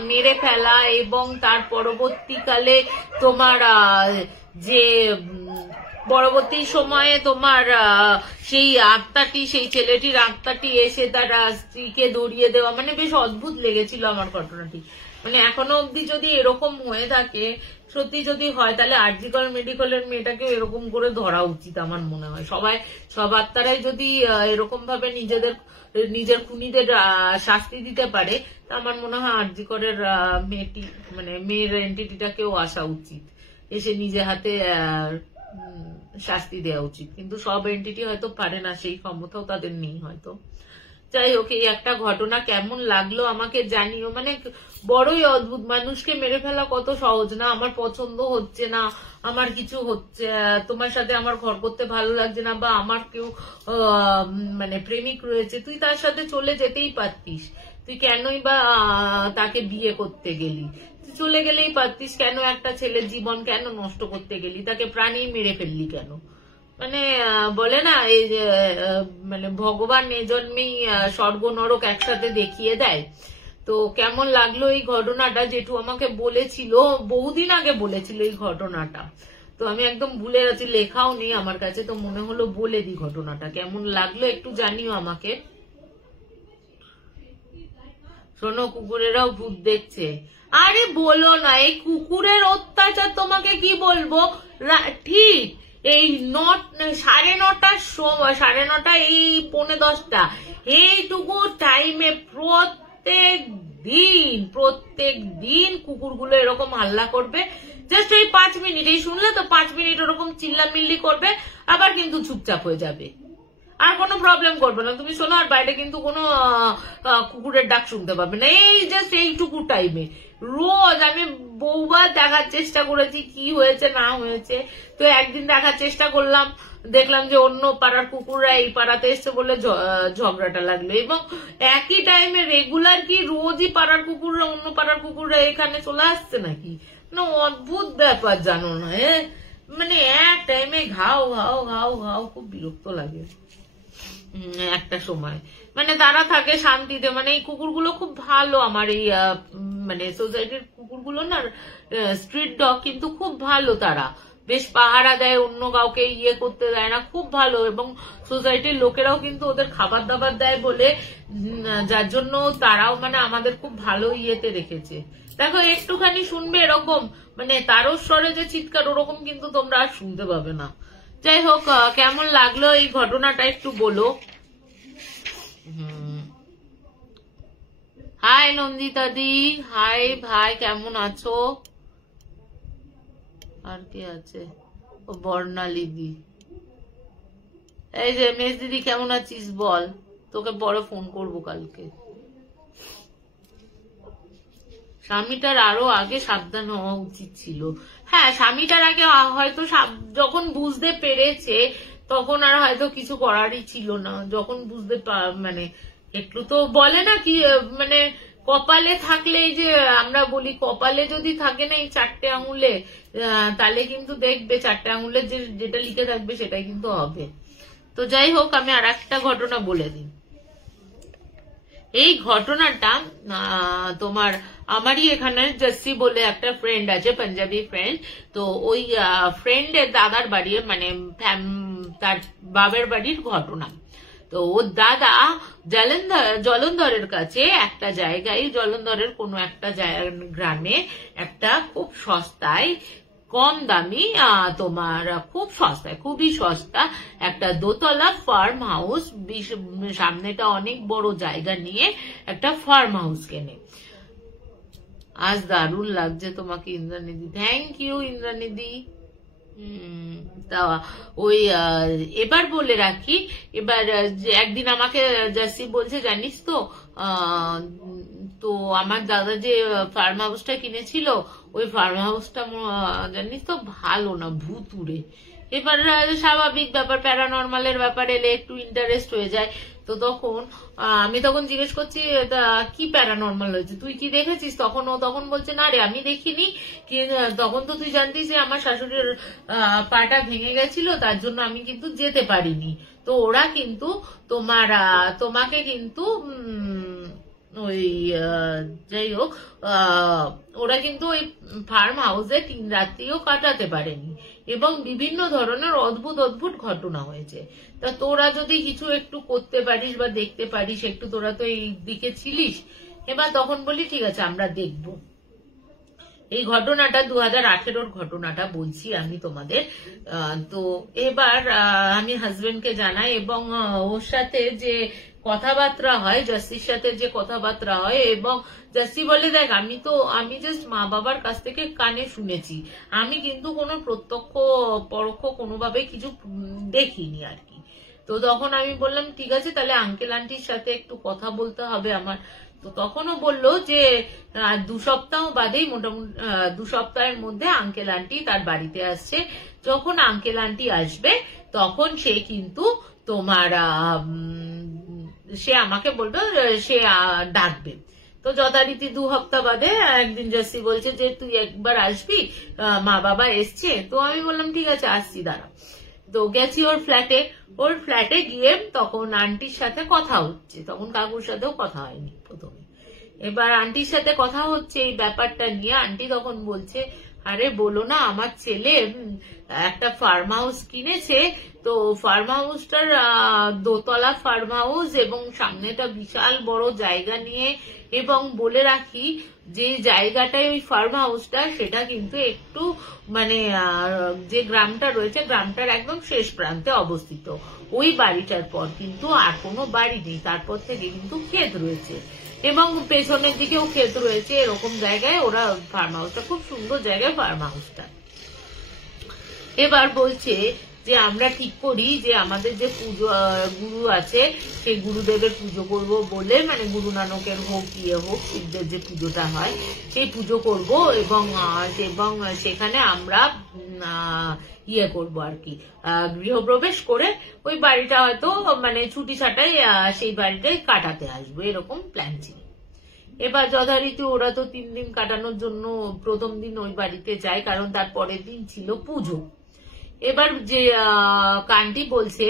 মেরে ফেলা এবং তার পরবর্তীকালে তোমার যে পরবর্তী সময়ে তোমার সেই আত্মাটি, সেই ছেলেটির আত্মাটি এসে তার স্ত্রীকে ধরিয়ে দেওয়া, মানে বেশ অদ্ভুত লেগেছিল আমার ঘটনাটি। মানে এখনো অব্দি যদি এরকম হয়ে থাকে, সত্যি যদি হয়, তাহলে আরজিকর মেডিকেলের মেয়েটাকে এরকম করে ধরা উচিত আমার মনে হয়। সব আত্মারাই যদি এরকম ভাবে নিজের খুনিদের শাস্তি দিতে পারে, তা আমার মনে হয় আরজিকরের মেয়েটি, মানে মেয়ের এন্টিটিটাকেও আসা উচিত, এসে নিজে হাতে শাস্তি দেওয়া উচিত। কিন্তু সব এন্টিটি হয়তো পারে না, সেই ক্ষমতাও তাদের নেই হয়তো। যাই হোক, এই একটা ঘটনা কেমন লাগলো আমাকে জানিও। মানে বড়ই অদ্ভুত, মানুষকে মেরে ফেলা কত সহজ না। আমার পছন্দ হচ্ছে না, আমার কিছু হচ্ছে, তোমার সাথে আমার ঘর করতে ভালো লাগছে না, বা আমার কেউ মানে প্রেমিক রয়েছে, তুই তার সাথে চলে যেতেই পারতিস, তুই কেনই বা তাকে বিয়ে করতে গেলি? চলে গেলেই পারতিস, কেন একটা ছেলের জীবন কেন নষ্ট করতে গেলি? তাকে প্রাণী মেরে ফেললি কেন? মানে বলে না এই যে মানে ভগবান এ জন্মেই স্বর্গ নরক একসাথে দেখিয়ে দেয়। তো কেমন লাগলো এই ঘটনাটা, যেটু আমাকে বলেছিল, বহুদিন আগে বলেছিল এই ঘটনাটা, তো আমি একদম ভুলে গেছি, লেখাও নেই আমার কাছে, তো মনে হলো বলে দি ঘটনাটা। কেমন লাগলো একটু জানিও আমাকে। শোনো, কুকুরেরাও ভূত দেখছে। আরে বলো না, এই কুকুরের অত্যাচার তোমাকে কি বলবো। ঠিক এই 9:30টার সময়, 9:30 এই 9:45 এইটুকু টাইমে প্রত্যেক দিন কুকুরগুলো এরকম হাল্লা করবে। জাস্ট ওই 5 মিনিট, এই শুনলে তো 5 মিনিট ওরকম চিল্লামিল্লি করবে, আবার কিন্তু চুপচাপ হয়ে যাবে, আর কোনো প্রবলেম করবে না। তুমি শোনো, আর বাইরে কিন্তু কোনো কুকুরের ডাক শুনতে পাবে না, এই জাস্ট এইটুকু টাইমে। রোজ আমি বহুবার দেখার চেষ্টা করেছি কি হয়েছে না হয়েছে। তো একদিন দেখার চেষ্টা করলাম, দেখলাম যে অন্য পাড়ার কুকুররা এই পাড়াতে এসছে বলে ঝগড়াটা লাগলো, এবং একই টাইমে রেগুলার কি রোজই পাড়ার কুকুররা অন্য পাড়ার কুকুররা এখানে চলে আসছে নাকি? না অদ্ভুত ব্যাপার, জানো না, মানে এক টাইমে ঘাও ঘাও ঘাও ঘাও, খুব বিরক্ত লাগে একটা সময়। মানে তারা থাকে শান্তিতে, মানে এই কুকুরগুলো খুব ভালো, আমার এই মানে সোসাইটির কুকুরগুলো না, স্ট্রিট ডগ কিন্তু খুব ভালো, তারা বেশ পাহারা দেয়, অন্য কাউকে ইয়ে করতে দেয় না, খুব ভালো। এবং সোসাইটির লোকেরাও কিন্তু ওদের খাবার দাবার দেয় বলে, যার জন্য তারাও মানে আমাদের খুব ভালো ইয়েতে রেখেছে। দেখো একটুখানি শুনবে এরকম, মানে তারস্বরে যে চিৎকার, ওরকম কিন্তু তোমরা আর শুনতে পাবে না। যাই হোক, কেমন লাগলো এই ঘটনাটা একটু বলো। হাই নন্দিতা দি, হাই ভাই, কেমন আছো? আর কে আছে? ও বর্ণালী দি, এই যে মেজ দিদি, কেমন আছিস বল, তোকে পরে ফোন করবো কালকে। স্বামীটার আরো আগে সাবধান হওয়া উচিত ছিল। হ্যাঁ, স্বামীটার আগে হয়তো যখন বুঝতে পেরেছে তখন আর হয়তো কিছু করারই ছিল না। যখন বুঝতে মানে একটু তো বলে না কি, মানে কপালে থাকলে, এই যে আমরা বলি কপালে যদি থাকে না এই 4টে আঙুলে, তাহলে কিন্তু দেখবে 4টে আঙুলে যেটা লিখে থাকবে সেটাই কিন্তু হবে। তো যাই হোক, আমি আর একটা ঘটনা বলে দিই। এই ঘটনাটা তোমার আমারই এখানে জসি বলে একটা ফ্রেন্ড আছে, পাঞ্জাবি ফ্রেন্ড। তো ওই ফ্রেন্ডের দাদার বাড়ির, মানে তার বাবার বাড়ির ঘটনা। তো ওর দাদা জলন্ধরের কাছে একটা জায়গায়, জলন্ধরের কোনো একটা গ্রামে একটা খুব সস্তায়, কম দামি, তোমার খুব সস্তায়, খুবই সস্তা একটা দোতলা ফার্ম হাউস, সামনেটা অনেক বড় জায়গা নিয়ে একটা ফার্ম হাউস কেনে। আজ দারুণ লাগছে তোমাকে ইন্দ্রানিধি, থ্যাংক ইউ ইন্দ্রানিধি। তা ওই এবার বলে রাখি, এবার একদিন আমাকে জাসি বলছে, জানিস তো, তো আমার দাদা যে ফার্ম হাউসটা কিনেছিল ওই ফার্ম হাউসটা জানিস তো ভালো না, ভুতুড়ে। এবার স্বাভাবিক ব্যাপার, প্যারানর্মালের ব্যাপার এলে একটু ইন্টারেস্ট হয়ে যায়। তো তখন আমি তখন জিজ্ঞেস করছি কি প্যারানর্মাল হয়েছে, তুই কি দেখেছিস? তখন ও তখন বলছে না রে আমি দেখিনি, তখন তো তুই জানতিস যে আমার শাশুড়ির পাটা ভেঙে গেছিল, তার জন্য আমি কিন্তু যেতে পারিনি। তো ওরা কিন্তু তোমাকে কিন্তু ওই যাই হোক ওরা কিন্তু ওই ফার্ম হাউসে 3 রাত্রিও কাটাতে পারেনি এবং বিভিন্ন ধরনের অদ্ভুত অদ্ভুত ঘটনা হয়েছে। তা তোরা যদি কিছু একটু করতে পারিস বা দেখতে পারিস একটু, তোরা তো এই দিকে ছিলিস। এবার তখন বলি ঠিক আছে আমরা দেখব। এই ঘটনাটা 2018-র ঘটনাটা বলছি আমি তোমাদের। তো এবার আমি হাজবেন্ডকে জানাই এবং ওর সাথে যে কথাবার্তা হয়, জাস্টির সাথে যে কথাবার্তা হয়, এবং জাস্টি বলে দেখ আমি জাস্ট মা বাবার কাছ থেকে কানে শুনেছি, আমি কিন্তু কোনো প্রত্যক্ষ পরোক্ষ কোনোভাবে কিছু দেখিনি আর কি। তো তখন আমি বললাম ঠিক আছে তাহলে আঙ্কেল আন্টির সাথে একটু কথা বলতে হবে আমার। তো তখনও বললো যে 2 সপ্তাহ বাদেই, মোটামুটি 2 সপ্তাহের মধ্যে আঙ্কেল আন্টি তার বাড়িতে আসছে। যখন আঙ্কেল আন্টি আসবে তখন সে কিন্তু তোমার সে আমাকে বলবে, সে ডাকবে। তো যথারীতি 2 সপ্তাহ বাদে একদিন জাসি বলছে যে তুই একবার আসবি, মা বাবা এসছে। তো আমি বললাম ঠিক আছে আসছি দাঁড়া। তো গেছি ওর ফ্ল্যাটে গিয়ে তখন আন্টির সাথে কথা হচ্ছে, তখন কাকুর সাথেও কথা হয়নি প্রথমে। এবার আন্টির সাথে কথা হচ্ছে এই ব্যাপারটা নিয়ে। আন্টি তখন বলছে আরে বলো না আমার ছেলে একটা ফার্ম হাউস কিনেছে, তো ফার্ম হাউসটার 2 তলা ফার্ম হাউস এবং সামনেটা বিশাল বড় জায়গা নিয়ে, এবং বলে রাখি যে জায়গাটায় ওই ফার্ম হাউসটা সেটা কিন্তু একটু মানে যে গ্রামটা রয়েছে গ্রামটার একদম শেষ প্রান্তে অবস্থিত। ওই বাড়িটার পর কিন্তু আর কোনো বাড়ি নেই, তারপর থেকে কিন্তু ক্ষেত রয়েছে এবং পেছনের দিকেও ক্ষেত রয়েছে। এরকম জায়গায় ওরা ফার্ম হাউসটা, খুব সুন্দর জায়গায় ফার্ম হাউসটা। এবার বলছে যে আমরা ঠিক করি যে আমাদের যে পুজো গুরু আছে সেই গুরুদেবের পুজো করব বলে, মানে গুরু নানকের হোক ইয়ে হোক শিবদের যে পুজোটা হয় সেই পুজো করব, এবং সেখানে আমরা ইয়ে করবো আর কি, গৃহপ্রবেশ করে ওই বাড়িটা হয়তো মানে ছুটি ছাটাই সেই বাড়িটাই কাটাতে আসবো, এরকম প্ল্যান ছিল। এবার যথারীতি ওরা তো 3 দিন কাটানোর জন্য প্রথম দিন ওই বাড়িতে যায়, কারণ তার পরের দিন ছিল পুজো। এবার যে আন্টি বলছে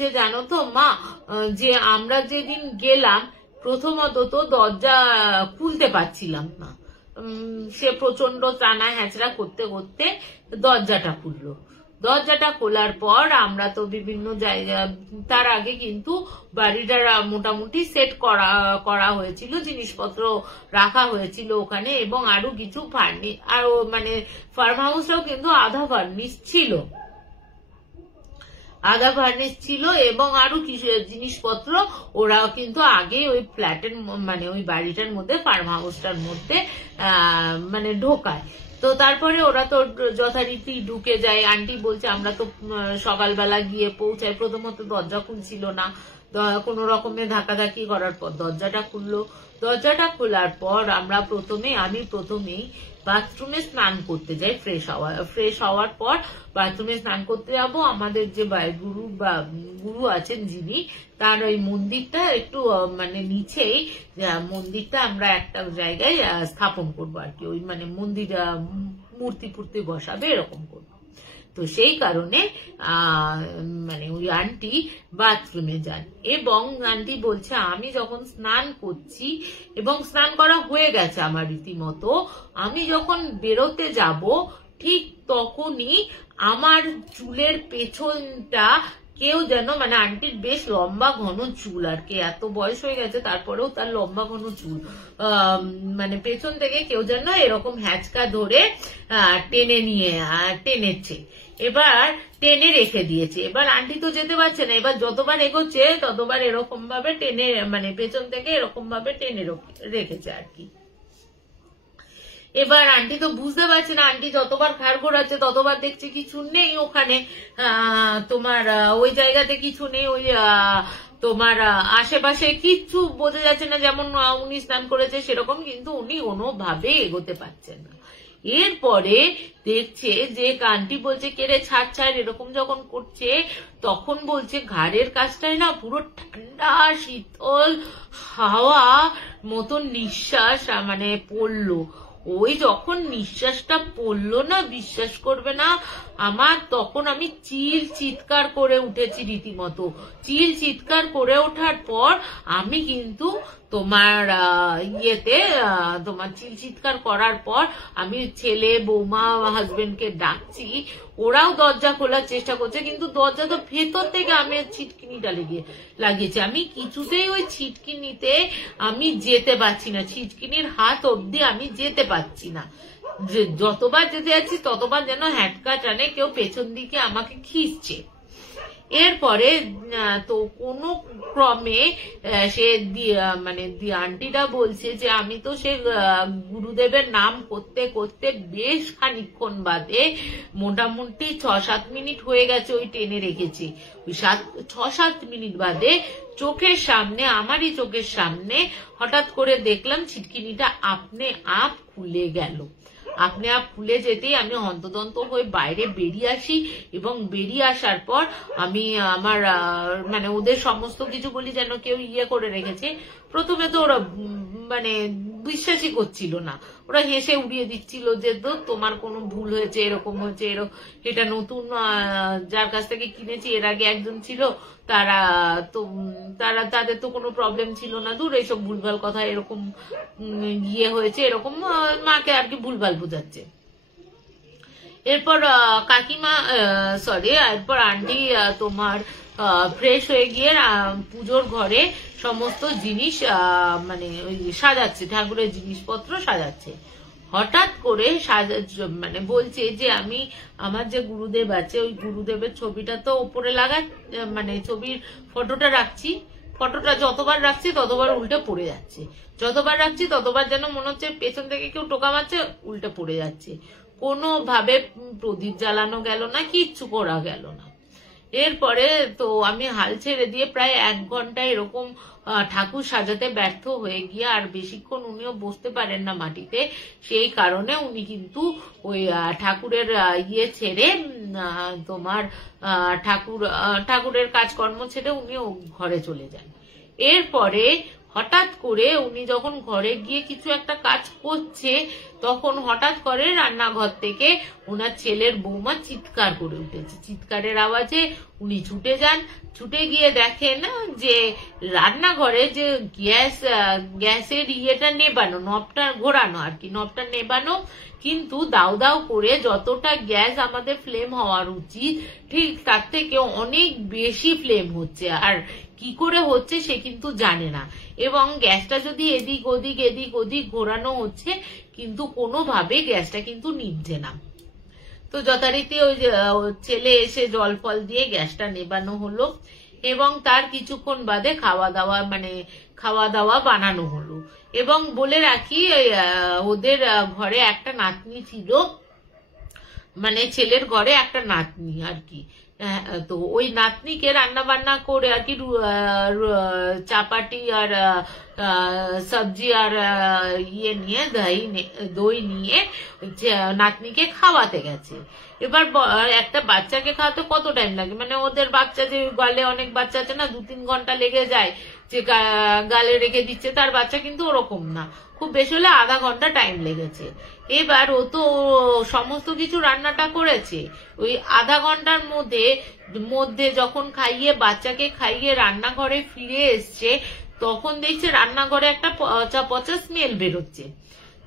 যে জানো তো মা, যে আমরা যেদিন গেলাম প্রথমত তো দরজা খুলতে পারছিলাম না, সে প্রচন্ড টানা হ্যাচড়া করতে করতে দরজাটা খুললো। দরজাটা খোলার পর আমরা তো বিভিন্ন জায়গা, তার আগে কিন্তু বাড়িটা মোটামুটি সেট করা হয়েছিল, জিনিসপত্র রাখা হয়েছিল ওখানে, এবং আরো কিছু আরো মানে ফার্ম হাউসটাও কিন্তু আধা ফার্নিশ ছিল এবং আরো কিছু জিনিসপত্র ওরা কিন্তু আগে ওই ফ্ল্যাটের মানে ওই বাড়িটার মধ্যে ফার্ম হাউসটার মধ্যে মানে ঢোকায়। তো তারপরে ওরা তো যথারীতি ঢুকে যায়। আন্টি বলছে আমরা তো সকালবেলা গিয়ে পৌঁছাই, প্রথমত দরজা খুলছিল না, কোনো রকমের ধাক্কাধাক্কি করার পর দরজাটা খুললো। দরজাটা খোলার পর আমি প্রথমেই বাথরুমে স্নান করতে যাই, ফ্রেশ হওয়ার পর বাথরুমে স্নান করতে যাব। আমাদের যে গুরু আছেন যিনি, তার ওই মন্দিরটা একটু মানে নিচেই, মন্দিরটা আমরা একটা জায়গায় স্থাপন করবো আর কি, ওই মানে মন্দির মূর্তি বসাবে এরকম করবো। তো সেই কারণে মানে ওই আন্টি বাথরুমে যান এবং আন্টি বলছে আমি যখন স্নান করছি এবং স্নান করা হয়ে গেছে আমার রীতিমতো, আমি যখন বেরোতে যাব ঠিক তখনই আমার চুলের পেছনটা কেউ যেন, মানে আন্টির বেশ লম্বা ঘন চুল আর কি, এত বয়স হয়ে গেছে তারপরেও তার লম্বা ঘন চুল, মানে পেছন থেকে কেউ যেন এরকম হ্যাচকা ধরে টেনেছে, এবার টেনে রেখে দিয়েছে। এবার আন্টি তো যেতে পারছে না, এবার যতবার এগোচ্ছে ততবার এরকম ভাবে টেনে, মানে পেছন থেকে এরকম ভাবে টেনে রেখেছে আর কি। এবার আন্টি তো বুঝতে পারছে না, আন্টি যতবার ঘাড় ঘোরাচ্ছে ততবার দেখছে কিছু নেই ওখানে, তোমার ওই জায়গাতে কিছু নেই, ওই তোমার আশেপাশে কিচ্ছু বোঝা যাচ্ছে না, যেমন উনি স্নান করেছে সেরকম, কিন্তু উনি কোনোভাবে এগোতে পারছেন না। এরপরে দেখছে যে আন্টি বলছে কেড়ে ছাড় ছাড়, এরকম যখন করছে তখন বলছে ঘাড়ের কাছটায় না পুরো ঠান্ডা শীতল হাওয়া মতন নিঃশ্বাস মানে পড়লো। ওই যখন নিঃশ্বাসটা পড়লো না, বিশ্বাস করবে না, আমার তখন আমি চিৎকার করে উঠেছি রীতিমতো। চিৎকার করে ওঠার পর আমি কিন্তু তোমার ইয়েতে তোমার চিৎকার করার পর আমি ছেলে বৌমা হাজবেন্ডকে ডাকছি, ওরাও দরজা খোলার চেষ্টা করছে, কিন্তু দরজা তো ভেতর থেকে আমি ছিটকিনিটা লাগিয়েছি, আমি কিছুতেই ওই ছিটকিনিতে আমি যেতে পারছি না, ছিটকিনির হাত অব্দি আমি যেতে পারছি না। যতবার যেতে যাচ্ছি ততবার যেন হ্যাটকা টানে কেউ পেছন দিকে আমাকে খিঁচছে। এরপরে তো কোনো ক্রমে সে মানে আন্টিটা বলছে যে আমি তো সে গুরুদেবের নাম করতে করতে বেশ খানিকক্ষণ বাদে, মোটামুটি 6-7 মিনিট হয়ে গেছে ওই টেনে রেখেছি, ওই 6-7 মিনিট বাদে চোখের সামনে, আমারই চোখের সামনে হঠাৎ করে দেখলাম ছিটকিনিটা আপনি আপ খুলে গেল। আপনি আপ খুলে যেতেই আমি হন্তদন্ত হয়ে বাইরে বেরিয়ে আসি, এবং বেরিয়ে আসার পর আমি আমার মানে ওদের সমস্ত কিছু বলি যেন কেউ ইয়ে করে রেখেছে। প্রথমে তো ওরা মানে বিশ্বাসই করছিল না, ওরা হেসে উড়িয়ে দিচ্ছিল যে তো তোমার কোনো ভুল হয়েছে, এরকম হয়েছে, এটা নতুন, যার কাছ থেকে কিনেছি এর আগে একজন ছিল, তাদের তো কোনো প্রবলেম ছিল না, দূর এইসব ভুলভাল কথা, এরকম ইয়ে হয়েছে, এরকম মাকে আর কি ভুলভাল বোঝাচ্ছে। এরপর কাকিমা এরপর আন্টি তোমার ফ্রেশ হয়ে গিয়ে পুজোর ঘরে সমস্ত জিনিস মানে সাজাচ্ছে, ঠাকুরের জিনিসপত্র সাজাচ্ছে। হঠাৎ করে মানে বলছে যে আমি আমার যে গুরুদেব আছে ওই গুরুদেবের ছবিটা তো উপরে মানে ছবির ফটোটা রাখছি, ফটোটা যতবার রাখছি ততবার উল্টে পড়ে যাচ্ছে, যতবার রাখছি ততবার যেন মনে হচ্ছে পেছন থেকে কেউ টোকা মারছে, উল্টে পড়ে যাচ্ছে। কোনোভাবে প্রদীপ জ্বালানো গেল না, কিচ্ছু করা গেল না। এরপরে তো আমি হাল ছেড়ে দিয়ে প্রায় 1 ঘন্টা এরকম ঠাকুর সাজাতে ব্যর্থ হয়ে গিয়ে আর বেশিক্ষণ উনিও বসতে পারেন না মাটিতে, সেই কারণে উনি কিন্তু ওই ঠাকুরের ইয়ে ছেড়ে তোমার ঠাকুরের কাজকর্ম ছেড়ে উনিও ঘরে চলে যান। এরপরে হঠাৎ করে উনি যখন ঘরে গিয়ে কিছু একটা কাজ করছে, তখন হঠাৎ করে রান্নাঘর থেকে ওনার ছেলের বৌমা চিৎকার করে উঠেছে। চিৎকারের আওয়াজে উনি ছুটে যান, ছুটে গিয়ে দেখেন যে রান্নাঘরে যে গ্যাসের ইয়েটা নেবানো, নবটা ঘোরানো আর কি, নবটা নেবানো, কিন্তু দাউ দাউ করে যতটা গ্যাস আমাদের ফ্লেম হওয়ার উচিত ঠিক তার থেকে অনেক বেশি ফ্লেম হচ্ছে, আর কি করে হচ্ছে সে কিন্তু জানে না, এবং গ্যাসটা যদি এদিক ওদিক ঘোরানো হচ্ছে কিন্তু কোনোভাবে গ্যাসটা কিন্তু নিভছে না। তো যথারীতি ওই ছেলে এসে জল ফল দিয়ে গ্যাসটা নেবানো হলো, এবং তার কিছুক্ষণ বাদে খাওয়া দাওয়া বানানো হলো। এবং বলে রাখি ওদের ঘরে একটা নাতনি ছিল, মানে ছেলের ঘরে একটা নাতনি আর কি, তো ওই নাতনিকে রান্না বান্না করে আর কি চাপাটি আর সবজি আর ইয়ে নিয়ে দই নিয়ে নাতনিকে খাওয়াতে গেছে। এবার একটা বাচ্চাকে খাওয়াতে কত টাইম লাগে, মানে ওদের বাচ্চা যে গালে অনেক বাচ্চা আছে না, 2-3 ঘন্টা লেগে যায় যে গালে রেখে দিচ্ছে, তার বাচ্চা কিন্তু ওরকম না, খুব বেশি হলে আধা ঘন্টা টাইম লেগেছে। এবার ও তো সমস্ত কিছু রান্নাটা করেছে, ওই আধা ঘন্টার মধ্যে যখন বাচ্চাকে খাইয়ে রান্নাঘরে ফিরে এসছে, তখন দেখছে রান্নাঘরে একটা পচা স্মেল বেরোচ্ছে।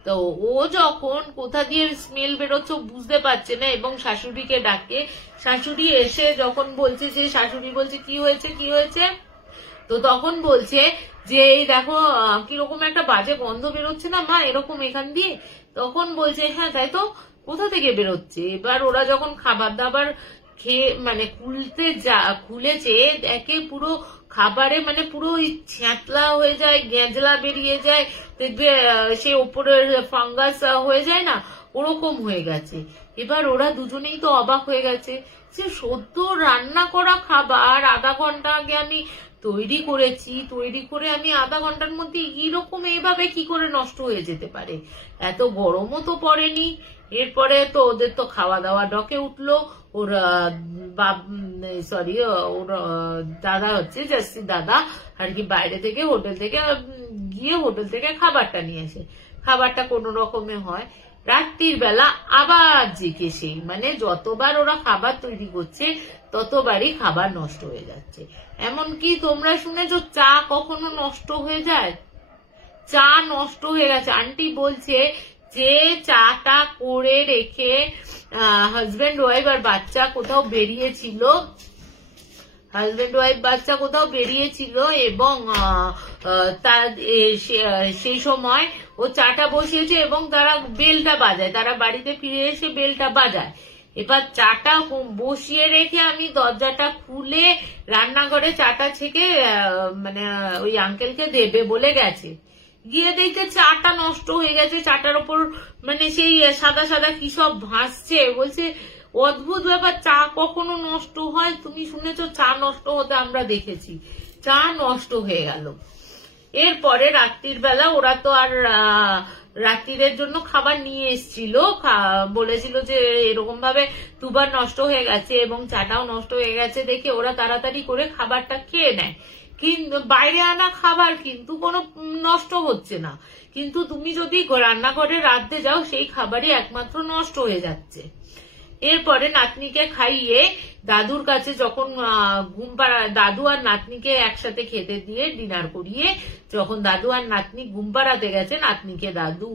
তো ও যখন কোথা দিয়ে স্মেল বেরোচ্ছে বুঝতে পারছে না, এবং শাশুড়িকে ডাকে। শাশুড়ি এসে যখন বলছে, যে শাশুড়ি বলছে কি হয়েছে, তো তখন বলছে যে এই দেখো কিরকম একটা বাজে গন্ধ বেরোচ্ছে না মা, এরকম এখান দিয়ে। তখন বলছে হ্যাঁ তাই তো, কোথা থেকে বেরোচ্ছে। এবার ওরা যখন খাবার দাবার খেয়ে মানে খুলেছে একে পুরো খাবারে মানে পুরো ছ্যাঁতলা হয়ে যায়, গেঁজলা বেরিয়ে যায়, দেখবে সে ওপরের ফাঙ্গাস হয়ে যায় না, ওরকম হয়ে গেছে। এবার ওরা দুজনেই তো অবাক হয়ে গেছে যে সদ্য রান্না করা খাবার আধা ঘন্টা আগে আমি তৈরি করেছি, তৈরি করে আমি আধা ঘন্টার মধ্যে এইরকম এইভাবে কি করে নষ্ট হয়ে যেতে পারে, এত গরমও তো পড়েনি। এরপরে তো ওদের তো খাওয়া দাওয়া ডকে উঠলো। ওর ওর দাদা হচ্ছে জাস্টির দাদা আর কি বাইরে থেকে হোটেল থেকে খাবারটা নিয়ে আসে। খাবারটা কোনো রকমে হয়। রাত্রির বেলা আবার জেগে সেই মানে যতবার ওরা খাবার তৈরি করছে ততবারই খাবার নষ্ট হয়ে যাচ্ছে। এমনকি তোমরা শুনেছো চা কখনো নষ্ট হয়ে যায়? চা নষ্ট হয়ে গেছে। আন্টি বলছে যে চাটা করে রেখে হাজবেন্ড ওয়াইফ আর বাচ্চা কোথাও বেরিয়েছিল এবং সেই সময় ও চাটা বসিয়েছে এবং তারা বেলটা বাজায়, তারা বাড়িতে ফিরে এসে বেলটা বাজায়। এবার চাটা বসিয়ে রেখে আমি দরজাটা খুলে রান্নাঘরে চাটা ছেঁকে মানে ওই আঙ্কেলকে দেবে বলে গেছে। গিয়ে দেখতে চাটা নষ্ট হয়ে গেছে, চাটার ওপর মানে সেই সাদা সাদা কি সব ভাসছে। বলছে অদ্ভুত ব্যাপার, চা কখনো নষ্ট হয়? তুমি শুনেছো চা নষ্ট হতে? আমরা দেখেছি। চা নষ্ট হয়ে গেল। এরপরে রাত্রির বেলা ওরা তো আর রাত্রিরের জন্য খাবার নিয়ে এসছিল, বলেছিল যে এরকম ভাবে দুবার নষ্ট হয়ে গেছে এবং চাটাও নষ্ট হয়ে গেছে দেখে ওরা তাড়াতাড়ি করে খাবারটা খেয়ে নেয়। কিন্তু বাইরে আনা খাবার কিন্তু কোনো নষ্ট হচ্ছে না, কিন্তু তুমি যদি রান্নাঘরে রাঁধতে যাও সেই খাবারই একমাত্র নষ্ট হয়ে যাচ্ছে। এরপরে নাতনিকে খাইয়ে দাদুর কাছে যখন দাদু আর নাতনিকে একসাথে খেতে দিয়ে ডিনার করিয়ে যখন দাদু আর নাতনি ঘুম পাড়াতে গেছে, নাতনিকে দাদু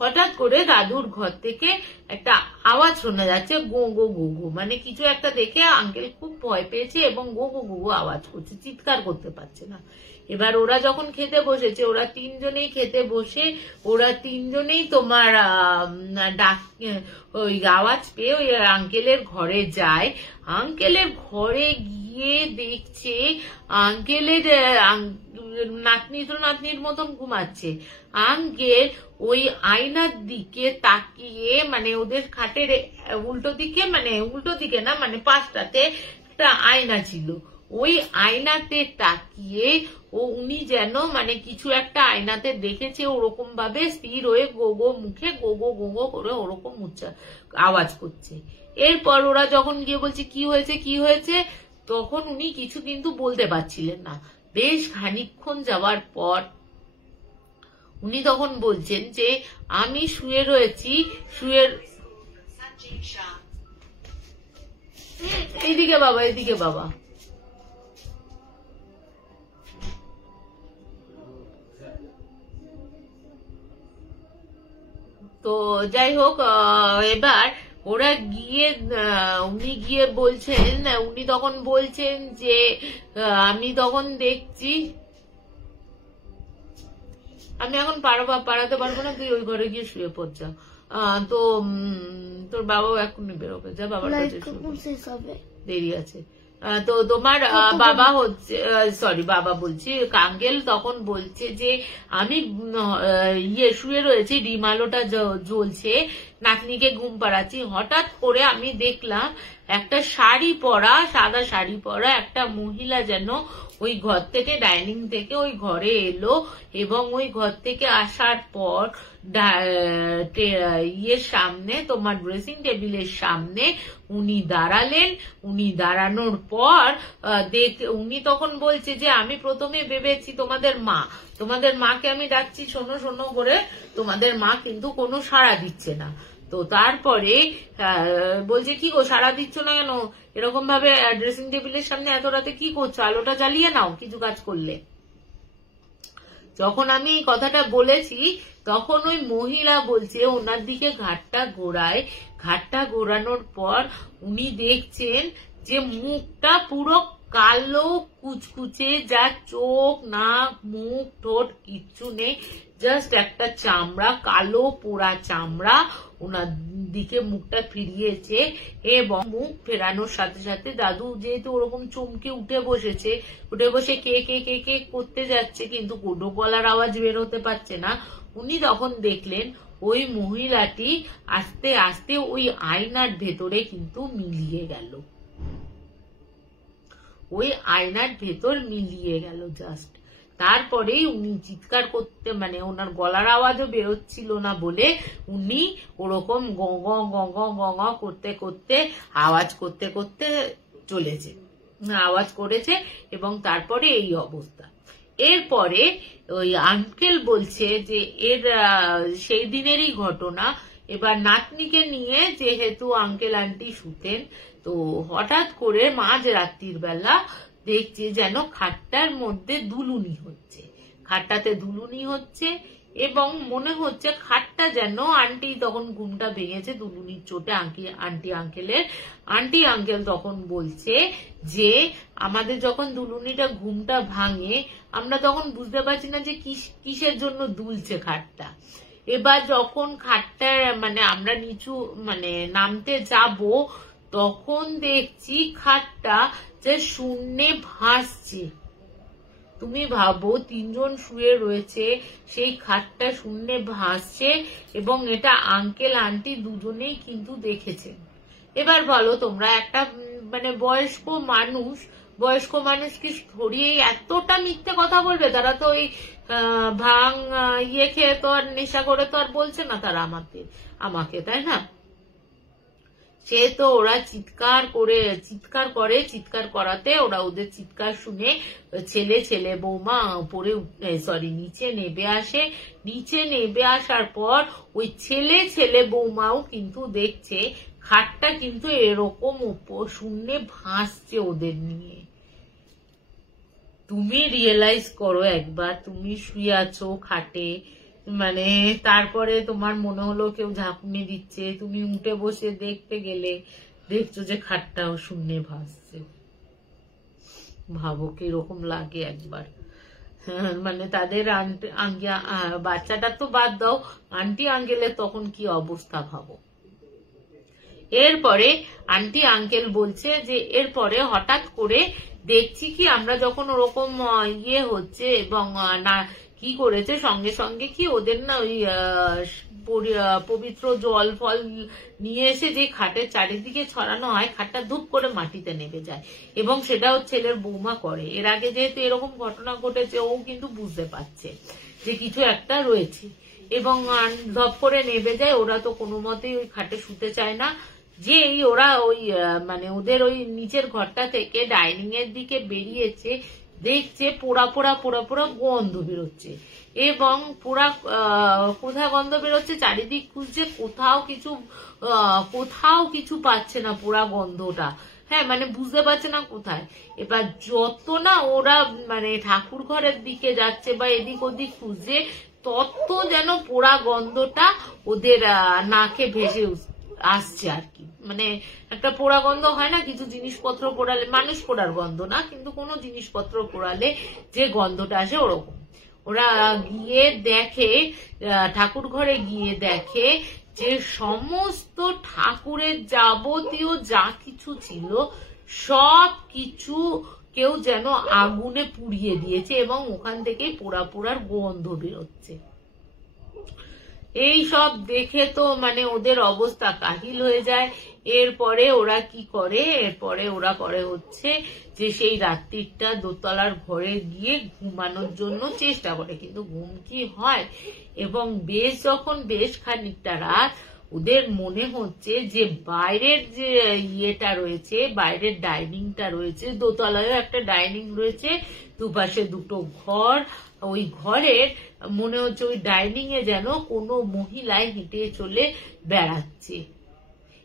হঠাৎ করে দাদুর ঘর থেকে একটা আওয়াজ শোনা যাচ্ছে, গো গো গো গো, মানে কিছু একটা দেখে আঙ্কেল খুব ভয় পেয়েছে এবং গো গো গো গো আওয়াজ করছে, চিৎকার করতে পারছে না। এবার ওরা যখন খেতে বসেছে, ওরা তিনজনেই খেতে বসে ওরা তিনজনেই তোমার ওই আওয়াজ পেয়ে ওই আঙ্কেলের ঘরে যায়। আঙ্কেলের ঘরে গিয়ে দেখছে আঙ্কেলের নাতনির মতন ঘুমাচ্ছে। আঙ্কেল ওই আয়নার দিকে তাকিয়ে মানে ওদের খাটের উল্টো দিকে না মানে পাশটাতে একটা আয়না ছিল, ওই আয়নাতে তাকিয়ে উনি যেন মানে কিছু একটা আয়নাতে দেখেছে, ওরকম ভাবে স্থির হয়ে গোগো মুখে গোগো গোগো করে ওরকম আওয়াজ করছে। এরপর ওরা যখন গিয়ে বলছে কি হয়েছে তখন উনি কিছু কিন্তু বলতে পারছিলেন না। বেশ খানিকক্ষণ যাওয়ার পর উনি তখন বলছেন যে আমি শুয়ে রয়েছি, এইদিকে বাবা তো যাই হোক, এবার ওরা গিয়ে উনি তখন বলছেন যে আমি তখন দেখছি আমি এখন পাড়াতে পারবো না, তুই ওই ঘরে গিয়ে শুয়ে পড়ছা। তো তোর বাবাও এখনই বেরোবে, যা বাবার কাছে দেরি আছে। তো তোমার বাবা হচ্ছে বাবা বলছি আঙ্কেল তখন বলছে যে আমি শুয়ে রয়েছি, ডিম আলোটা জ্বলছে, নাতনিকে ঘুম পাড়াচ্ছি, হঠাৎ করে আমি দেখলাম একটা সাদা শাড়ি পরা একটা মহিলা যেন ওই ঘর থেকে ডাইনিং থেকে ওই ঘরে এলো এবং ওই ঘর থেকে আসার পর সামনে তোমার ড্রেসিং টেবিলের সামনে উনি দাঁড়ালেন। উনি দাঁড়ানোর পর উনি তখন বলছে যে আমি প্রথমে ভেবেছি তোমাদের মাকে আমি ডাকছি শোনো করে, তোমাদের মা কিন্তু কোনো সাড়া দিচ্ছে না। তো তারপরে বলছে কি গো সাড়া দিচ্ছ না কেন, এরকম ভাবে ড্রেসিং টেবিলের সামনে এত রাতে কি করছো, আলোটা জ্বালিয়ে নাও কিছু কাজ করলে। যখন আমি এই কথাটা বলেছি তখন ওই মহিলা বলছে ওনার দিকে ঘাটটা ঘোরানোর পর উনি দেখছেন যে মুখটা পুরো কালো কুচকুচে, যা চোখ নাক মুখ ঠোঁট কিচ্ছু নেই, জাস্ট একটা চামড়া, কালো পোড়া চামড়া ওনার দিকে মুখটা ফিরিয়েছে। এবং মুখ ফেরানোর সাথে সাথে দাদু যেহেতু ওরকম চমকে উঠে বসেছে, উঠে বসে কে কে কে কে করতে যাচ্ছে, কিন্তু কোনো গলার আওয়াজ বের হতে পারছে না। উনি তখন দেখলেন ওই মহিলাটি আস্তে আস্তে ওই আয়নার ভেতরে কিন্তু মিলিয়ে গেল, ওই আয়নার ভেতর মিলিয়ে গেল জাস্ট। তারপরেই উনি চিৎকার করতে, মানে ওনার গলার আওয়াজও বেরোচ্ছিল না বলে উনি ওরকম গ গ গ গ গ গ করতে করতে আওয়াজ করতে করতে চলেছে, আওয়াজ করেছে, এবং তারপরে এই অবস্থা। এরপরে ওই আঙ্কেল বলছে যে এর সেই দিনেরই ঘটনা। এবার নাতনিকে নিয়ে যেহেতু আঙ্কেল আন্টি শুতেন, তো হঠাৎ করে মাঝ রাত্রির বেলা দেখছে যেন খাটটার মধ্যে দুলুনি হচ্ছে, খাটটাতে দুলুনি হচ্ছে, এবং মনে হচ্ছে খাটটা যেন, আন্টি তখন ঘুমটা ভেঙেছে দুলুনির চোটে আন্টি আঙ্কেল তখন বলছে যে আমাদের যখন দুলুনিটা ঘুমটা ভাঙে আমরা তখন বুঝতে পারছি না যে কিসের জন্য দুলছে খাটটা। এবার যখন খাটটা মানে আমরা নিচু মানে নামতে যাব, তখন দেখছি খাটটা যে শূন্যে ভাসছে। তুমি ভাবো, তিনজন শুয়ে রয়েছে, সেই খাটটা শূন্যে ভাসছে, এবং এটা আঙ্কেল আন্টি দুজনেই কিন্তু দেখেছেন। এবার বলো তোমরা, একটা মানে বয়স্ক মানুষ কি ধরিয়ে এতটা মিথ্যে কথা বলবে? তারা তো ওই ভাং ইয়ে খেয়ে তো আর নেশা করে তো আর বলছে না তারা আমাকে, তাই না? সে তো ওরা চিৎকার করাতে ওরা ওদের চিৎকার শুনে ছেলে বৌমা উপরে নিচে নেবে আসে। নিচে নেবে আসার পর ওই ছেলে বৌমাও কিন্তু দেখছে খাটটা কিন্তু এরকম শূন্যে ভাসছে ওদের নিয়ে। তুমি রিয়েলাইজ করো একবার, তুমি শুয়ে আছো খাটে, মানে তারপরে তোমার মনে হলো কেউ ঝাঁকুনি দিচ্ছে, তুমি উঠে বসে দেখতে গেলে দেখছো যে খাটটাও শূন্যে ভাসছে। ভাবো কিরকম লাগে একবার। মানে তাদের বাচ্চাটা তো বাদ দাও, আন্টি আঙ্কেলের তখন কি অবস্থা ভাবো। এরপরে আন্টি আঙ্কেল বলছে যে এরপরে হঠাৎ করে দেখছি কি আমরা যখন ওরকম ইয়ে হচ্ছে, এবং না কি করেছে সঙ্গে সঙ্গে কি ওদের না ওই পবিত্র জল ফল নিয়ে এসে যে খাটের চারিদিকে ছড়ানো হয়, খাটটা ধূপ করে মাটিতে নেমে যায়, এবং সেটাও ছেলের বৌমা করে। এর আগে যেহেতু এরকম ঘটনা ঘটেছে, ও কিন্তু বুঝতে পারছে যে কিছু একটা রয়েছে, এবং ধপ করে নেমে যায়। ওরা তো কোনো মতেই ওই খাটে শুতে চায় না, যে ওরা ওই মানে ওদের ওই নিচের ঘরটা থেকে ডাইনিং এর দিকে বেরিয়েছে, দেখছে পোড়া গন্ধ বেরোচ্ছে, এবং কোথায় গন্ধ বেরোচ্ছে চারিদিক খুঁজছে, কোথাও কিছু পাচ্ছে না পোড়া গন্ধটা। হ্যাঁ, মানে বুঝতে পারছে না কোথায়। এবার যত না ওরা মানে ঠাকুর ঘরের দিকে যাচ্ছে বা এদিক ওদিক খুঁজছে, তত যেন পোড়া গন্ধটা ওদের নাকে ভেসে আসছে আর কি। মানে একটা পোড়া গন্ধ হয় না, কিছু জিনিসপত্র পোড়ালে, মানুষ পোড়ার গন্ধ না, কিন্তু কোনো জিনিসপত্র পোড়ালে যে গন্ধটা আসে ওরকম। ওরা গিয়ে দেখে, ঠাকুর ঘরে গিয়ে দেখে যে সমস্ত ঠাকুরের যাবতীয় যা কিছু ছিল সব কিছু কেউ যেন আগুনে পুড়িয়ে দিয়েছে, এবং ওখান থেকেই পোড়ার গন্ধ বেরোচ্ছে। এই সব দেখে তো মানে ওদের অবস্থা কাহিল হয়ে যায়। এরপরে ওরা কি করে, এরপরে ওরা করে হচ্ছে যে সেই রাত্রিটা দোতলার ঘরে গিয়ে ঘুমানোর জন্য চেষ্টা করে, কিন্তু ঘুম কি হয়। এবং যখন বেশ খানিকটা রাত, ওদের মনে হচ্ছে যে বাইরের যে ইয়েটা রয়েছে, বাইরের ডাইনিংটা রয়েছে, দোতলায় একটা ডাইনিং রয়েছে, দুপাশে দুটো ঘর, ওই ঘরের মনে হচ্ছে ওই ডাইনিং এ যেন কোনো মহিলায় হেঁটে চলে বেড়াচ্ছে,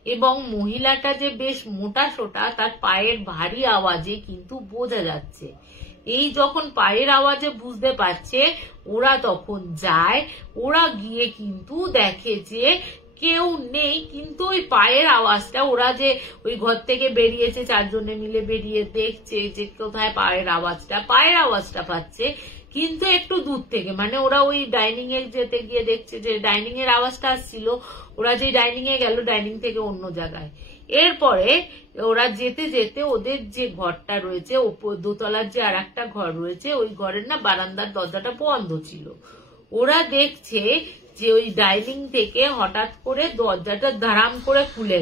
এবং মহিলাটা যে বেশ মোটা সোটা, তার পায়ের ভারী আওয়াজে কিন্তু বোঝা যাচ্ছে। এই যখন পায়ের আওয়াজে বুঝতে পারছে, ওরা তখন যায়, ওরা গিয়ে কিন্তু দেখে যে কেউ নেই, কিন্তু ওই পায়ের আওয়াজটা, ওরা যে ওই ঘর থেকে বেরিয়েছে 4 জনে মিলে বেরিয়ে দেখছে যে কোথায় পায়ের আওয়াজটা পাচ্ছে, কিন্তু একটু দূর থেকে, মানে ওরা ওই ডাইনিং এ যেতে গিয়ে দেখছে যে ডাইনিং এর আওয়াজটা আসছিল, ওরা যে ডাইনিং এ গেল, ডাইনিং থেকে অন্য জায়গায়। এরপরে ওরা যেতে যেতে ওদের যে ঘরটা রয়েছে, দোতলার যে আর একটা ঘর রয়েছে, ওই ঘরের না বারান্দার দরজাটা বন্ধ ছিল। ওরা দেখছে যে ওই ডাইনিং থেকে হঠাৎ করে দরজাটা ধারাম করে খুলে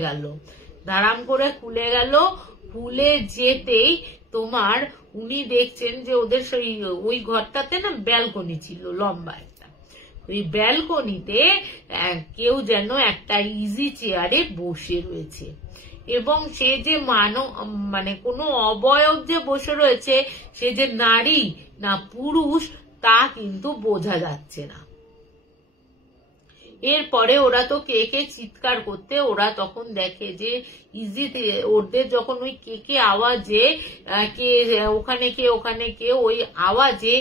গেল। খুলে যেতেই তোমার উনি দেখছেন যে ওদের ওই ঘরটাতে না ব্যালকনি ছিল লম্বা একটা, ওই ব্যালকনিতে কেউ যেন একটা ইজি চেয়ারে বসে রয়েছে, এবং সে যে মানে কোনো অবয়ব যে বসে রয়েছে, সে যে নারী না পুরুষ তা কিন্তু বোঝা যাচ্ছে না। এরপরে ওরা তো কে চিৎকার করতে, ওরা তখন দেখে যে ইজিতে ওদের যখন ওই কে আওয়াজে কে ওখানে কে ওই আওয়াজে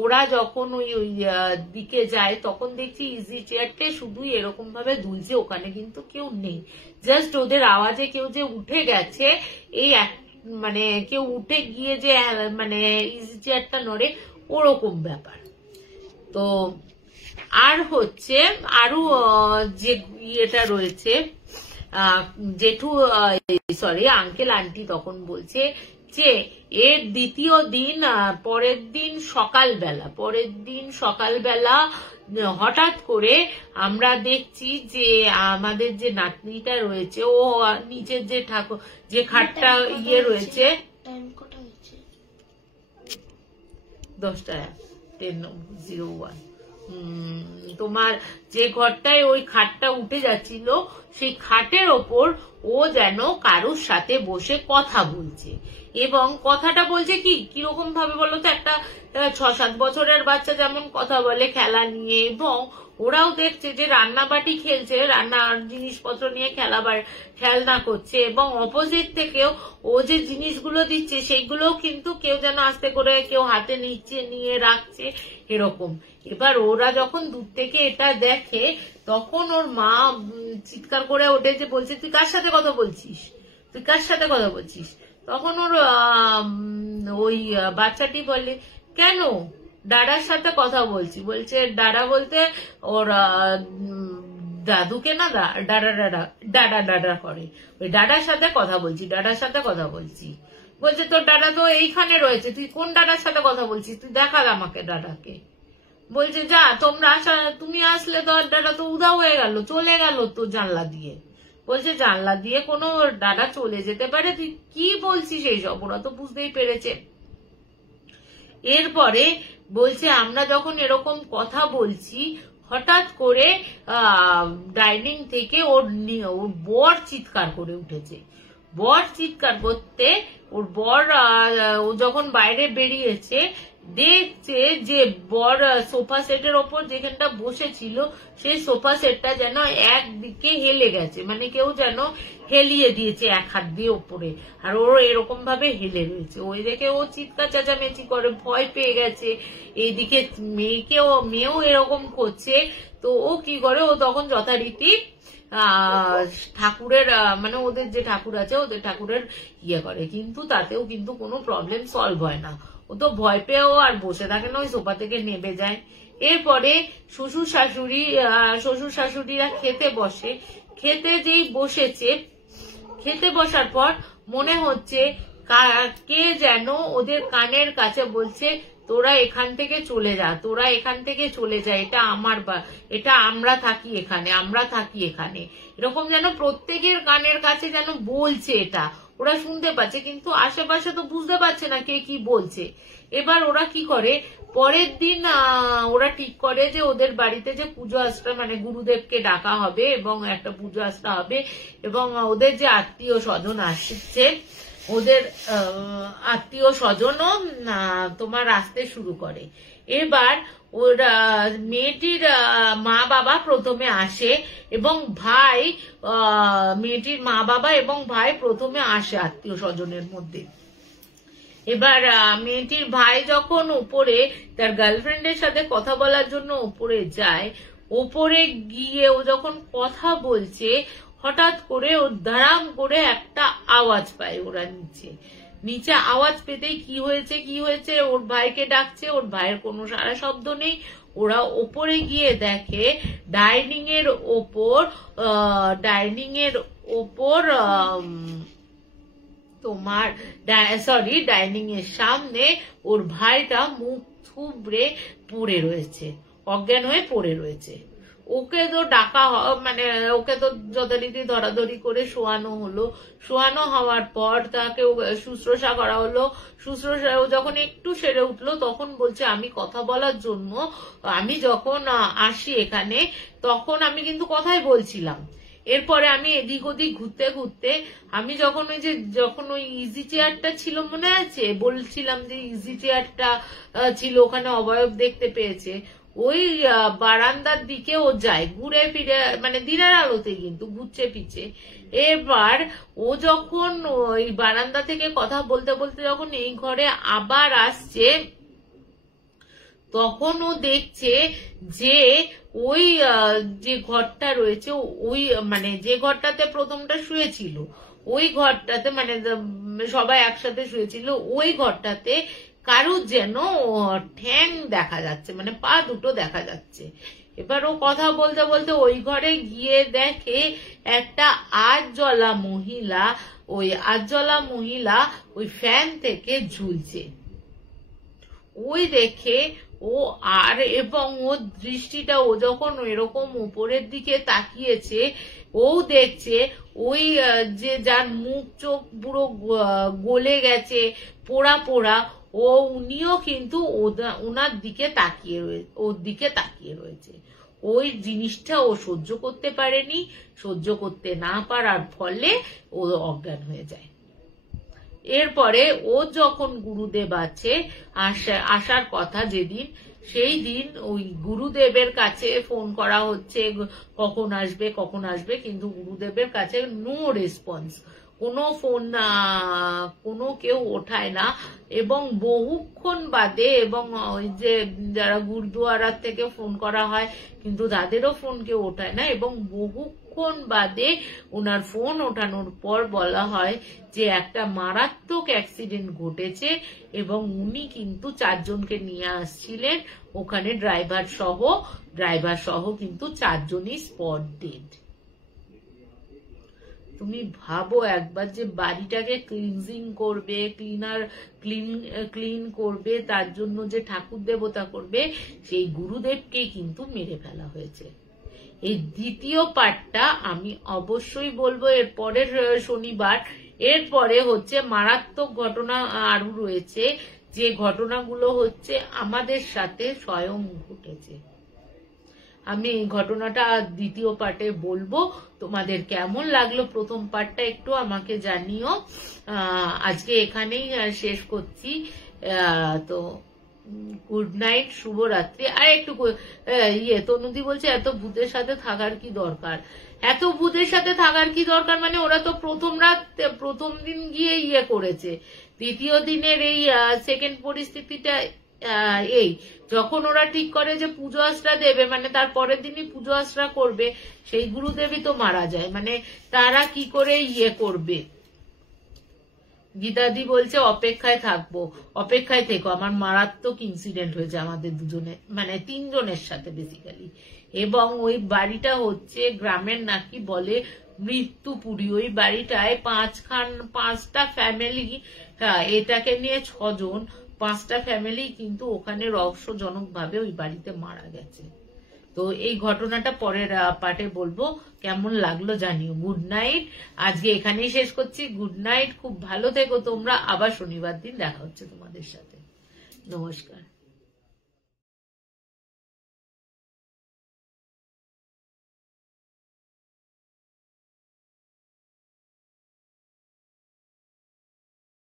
ওরা যখন ওই দিকে যায়, তখন দেখছি ইজি চেয়ারটা শুধু এরকম ভাবে দুলছে, ওখানে কিন্তু কেউ নেই। জাস্ট ওদের আওয়াজে কেউ যে উঠে গেছে, এই মানে কেউ উঠে গিয়ে যে মানে ইজি চেয়ারটা নড়ে, ওরকম ব্যাপার। তো আর হচ্ছে আরো যে ইয়েটা রয়েছে, জেঠু সরি আঙ্কেল আন্টি তখন বলছে যে এর দ্বিতীয় দিন পরের দিন সকালবেলা হঠাৎ করে আমরা দেখছি যে আমাদের যে নাতনিটা রয়েছে, ও নিচের যে যে খাটটা ইয়ে রয়েছে, 10:01 তোমার যে ঘরটায় ওই খাটটা উঠে যাচ্ছিল, সেই খাটের ওপর ও যেন কারোর সাথে বসে কথা বলছে, এবং কথাটা বলছে কিরকম ভাবে বলতো, একটা 6-7 বছরের বাচ্চা যেমন কথা বলে খেলা নিয়ে, এবং ওরাও দেখছে যে রান্নাবাটি খেলছে, রান্নার জিনিসপত্র নিয়ে খেলনা করছে, এবং অপোজিট থেকেও ও যে জিনিসগুলো দিচ্ছে সেইগুলোও কিন্তু কেউ যেন আস্তে করে কেউ হাতে নিয়ে রাখছে এরকম। এবার ওরা যখন দূর থেকে এটা দেখে, তখন ওর মা চিৎকার করে ওঠে যে বলছে, তুই কার সাথে কথা বলছিস? তখন ওর ওই বাচ্চাটি বলে, কেন দাদার সাথে কথা বলছি। বলছে দাদা বলতে ওর দাদুকে না দাদা করে, ওই দাদার সাথে কথা বলছি। বলছে তোর দাদা তো এইখানে রয়েছে, তুই কোন দাদার সাথে কথা বলছিস, তুই দেখা আমাকে দাদাকে। বলছে যা তুমি আসলে তো দাদা তো উধাও হয়ে গেল, চলে গেল তো জানলা দিয়ে। বলছে জানলা দিয়ে কোনো দাদা চলে যেতে পারে, তুই কি বলছিস এইসব? ওরা তো বুঝতেই পেরেছে। এরপরে বলছে আমরা যখন এরকম কথা বলছি, হঠাৎ করে ডাইনিং থেকে ওর বর চিৎকার করে উঠেছে। বর চিৎকার করতে ওর বর ও যখন বাইরে বেরিয়েছে, দেখছে যে বর সোফা সেটের ওপর যেখানটা বসেছিল, সেই সোফা সেটটা যেন একদিকে হেলে গেছে, মানে কেউ যেন হেলিয়ে দিয়েছে এক হাত দিয়ে ওপরে, আর ওর এরকম ভাবে হেলে রয়েছে। ওই দেখে ও চিৎকার চেঁচামেচি করে, ভয় পেয়ে গেছে। এইদিকে মেয়েও এরকম করছে। তো ও কি করে, ও তখন যথারীতি ঠাকুরের মানে ওদের যে ঠাকুর আছে, ওদের ঠাকুরের ইয়ে করে, কিন্তু তাতেও কিন্তু কোনো প্রবলেম সলভ হয় না। ও তো ভয় পেয়েও আর বসে থাকে না, ওই সোফা থেকে নেমে যায়। এরপরে শ্বশুর শাশুড়িরা খেতে বসে। খেতে যেই বসেছে, খেতে বসার পর মনে হচ্ছে কে যেন ওদের কানের কাছে বলছে, তোরা এখান থেকে চলে যা, এটা আমার এটা আমরা থাকি এখানে, এরকম যেন প্রত্যেকের কানের কাছে যেন বলছে। এটা ওরা শুনতে পাচ্ছে, কিন্তু আশেপাশে তো বুঝতে পারছে না কে কি বলছে। এবার ওরা কি করে, পরের দিন ওরা ঠিক করে যে ওদের বাড়িতে যে পুজো আশ্রা, মানে গুরুদেবকে ডাকা হবে এবং একটা পুজো আশ্রা হবে, এবং ওদের যে আত্মীয় স্বজন আসছে, ওদের আত্মীয় স্বজনও তোমার আসতে শুরু করে। এবার ওর মেয়েটির মা বাবা প্রথমে আসে, এবং মেয়েটির মা বাবা এবং ভাই প্রথমে আসে আত্মীয় স্বজনের মধ্যে। এবার মেয়েটির ভাই যখন উপরে তার গার্লফ্রেন্ডের সাথে কথা বলার জন্য উপরে যায়, ওপরে গিয়ে ও যখন কথা বলছে হঠাৎ করে ও ধারাম করে একটা আওয়াজ পায় ওরা নিচে আওয়াজ পেতেই কি হয়েছে ওর ভাইকে ডাকছে, ওর ভাইয়ের কোনো সারা শব্দ নেই। ওরা ওপরে গিয়ে দেখে ডাইনিং এর ওপর ডাইনিং এর সামনে ওর ভাইটা মুখ থুবড়ে পড়ে রয়েছে, অজ্ঞান হয়ে পড়ে রয়েছে। ওকে তো ডাকা মানে ওকে তো যথারীতি ধরাধরি করে শোয়ানো হলো। শোয়ানো হওয়ার পর তাকে শুশ্রূষা করা হলো। শুশ্রূষা যখন একটু সেরে উঠলো তখন বলছে আমি কথা বলার জন্য আমি যখন আসি এখানে তখন আমি কিন্তু কথাই বলছিলাম। এরপরে আমি এদিক ওদিক ঘুরতে ঘুরতে আমি যখন ওই ইজি চেয়ারটা ছিল মনে আছে, বলছিলাম যে ইজি চেয়ারটা ছিল ওখানে অবয়ব দেখতে পেয়েছে, ওই বারান্দার দিকে ও যায় ঘুরে ফিরে, মানে দিনের আলোতে কিন্তু ঘুরছে পিছে। এবার ও যখন ওই বারান্দা থেকে কথা বলতে বলতে যখন এই ঘরে আবার আসছে তখন ও দেখছে যে ওই যে ঘরটা রয়েছে ওই মানে যে ঘরটাতে প্রথমটা শুয়েছিল ওই ঘরটাতে মানে সবাই একসাথে শুয়েছিল ওই ঘরটাতে কারুর যেন ঠ্যাং দেখা যাচ্ছে, মানে পা দুটো দেখা যাচ্ছে। এবার ও কথা বলতে বলতে ওই ঘরে গিয়ে দেখে একটা আধজলা মহিলা ওই ফ্যান থেকে ঝুলছে। ওই দেখে ও এবং ওর দৃষ্টিটা ও যখন এরকম উপরের দিকে তাকিয়েছে ও দেখছে ওই যে যার মুখ চোখ পুরো গলে গেছে পোড়া পোড়া উনিও কিন্তু ওনার দিকে তাকিয়ে রয়েছে। ওই জিনিসটা ও সহ্য করতে পারেনি, সহ্য করতে না পারার ফলে ও অজ্ঞান হয়ে যায়। এরপরে ও যখন গুরুদেব আছে আসার কথা যেদিন, সেই দিন ওই গুরুদেবের কাছে ফোন করা হচ্ছে কখন আসবে, কিন্তু গুরুদেবের কাছে নো রেসপন্স, কোনো ফোন কোনো কেউ ওঠায় না। এবং বহুক্ষণ বাদে এবং ওই যে যারা গুরুদুয়ারার থেকে ফোন করা হয় কিন্তু তাদেরও ফোন কেউ ওঠায় না, এবং বহুক্ষণ বাদে ওনার ফোন ওঠানোর পর বলা হয় যে একটা মারাত্মক অ্যাক্সিডেন্ট ঘটেছে এবং উনি কিন্তু 4 জনকে নিয়ে আসছিলেন ওখানে, ড্রাইভার সহ কিন্তু 4 জনই স্পট ডেড। তুমি ভাবো একবার যে বাড়িটাকে ক্লিনজিং করবে, ক্লিন করবে, তার জন্য যে ঠাকুর দেবতা করবে, সেই গুরুদেবকে কিন্তু মেরে ফেলা হয়েছে। এই দ্বিতীয় পার্টটা আমি অবশ্যই বলবো এর পরের শনিবার। এরপরে হচ্ছে মারাত্মক ঘটনা আরো রয়েছে, যে ঘটনাগুলো হচ্ছে আমাদের সাথে স্বয়ং ঘটেছে। আমি এই ঘটনাটা দ্বিতীয় পার্টে বলবো। তোমাদের কেমন লাগলো প্রথম পার্টটা একটু আমাকে জানিও। আজকে এখানেই শেষ করছি। তো গুড নাইট, শুভরাত্রি। আর একটু তনুদি বলছে এত ভূতের সাথে থাকার কি দরকার, এত ভূতের সাথে থাকার কি দরকার মানে ওরা তো প্রথম দিন গিয়ে করেছে, দ্বিতীয় দিনের এই সেকেন্ড পরিস্থিতিটা এই যখন ওরা ঠিক করে যে পুজো আশ্রা দেবে, মানে তার পরের দিনই পুজো আশ্রা করবে, সেই গুরুদেবই তো মারা যায়, মানে তারা কি করে করবে। গীতাদি বলছে অপেক্ষায় থেকো, আমার মারাত্মক ইনসিডেন্ট হয়েছে আমাদের দুজনে, মানে 3 জনের সাথে বেসিক্যালি। এবং ওই বাড়িটা হচ্ছে গ্রামের নাকি বলে মৃত্যুপুরী। ওই বাড়িটায় 5টা ফ্যামিলি, এটাকে নিয়ে 6 জন, 5টা ফ্যামিলি কিন্তু ওখানে রহস্যজনক ভাবে ওই বাড়িতে মারা গেছে। তো এই ঘটনাটা পরের পার্টে বলবো। কেমন লাগলো জানিও। গুড নাইট, আজকে এখানেই শেষ করছি। গুড নাইট, খুব ভালো থেকো তোমরা। আবার শনিবার দিন দেখা হচ্ছে তোমাদের সাথে। নমস্কার।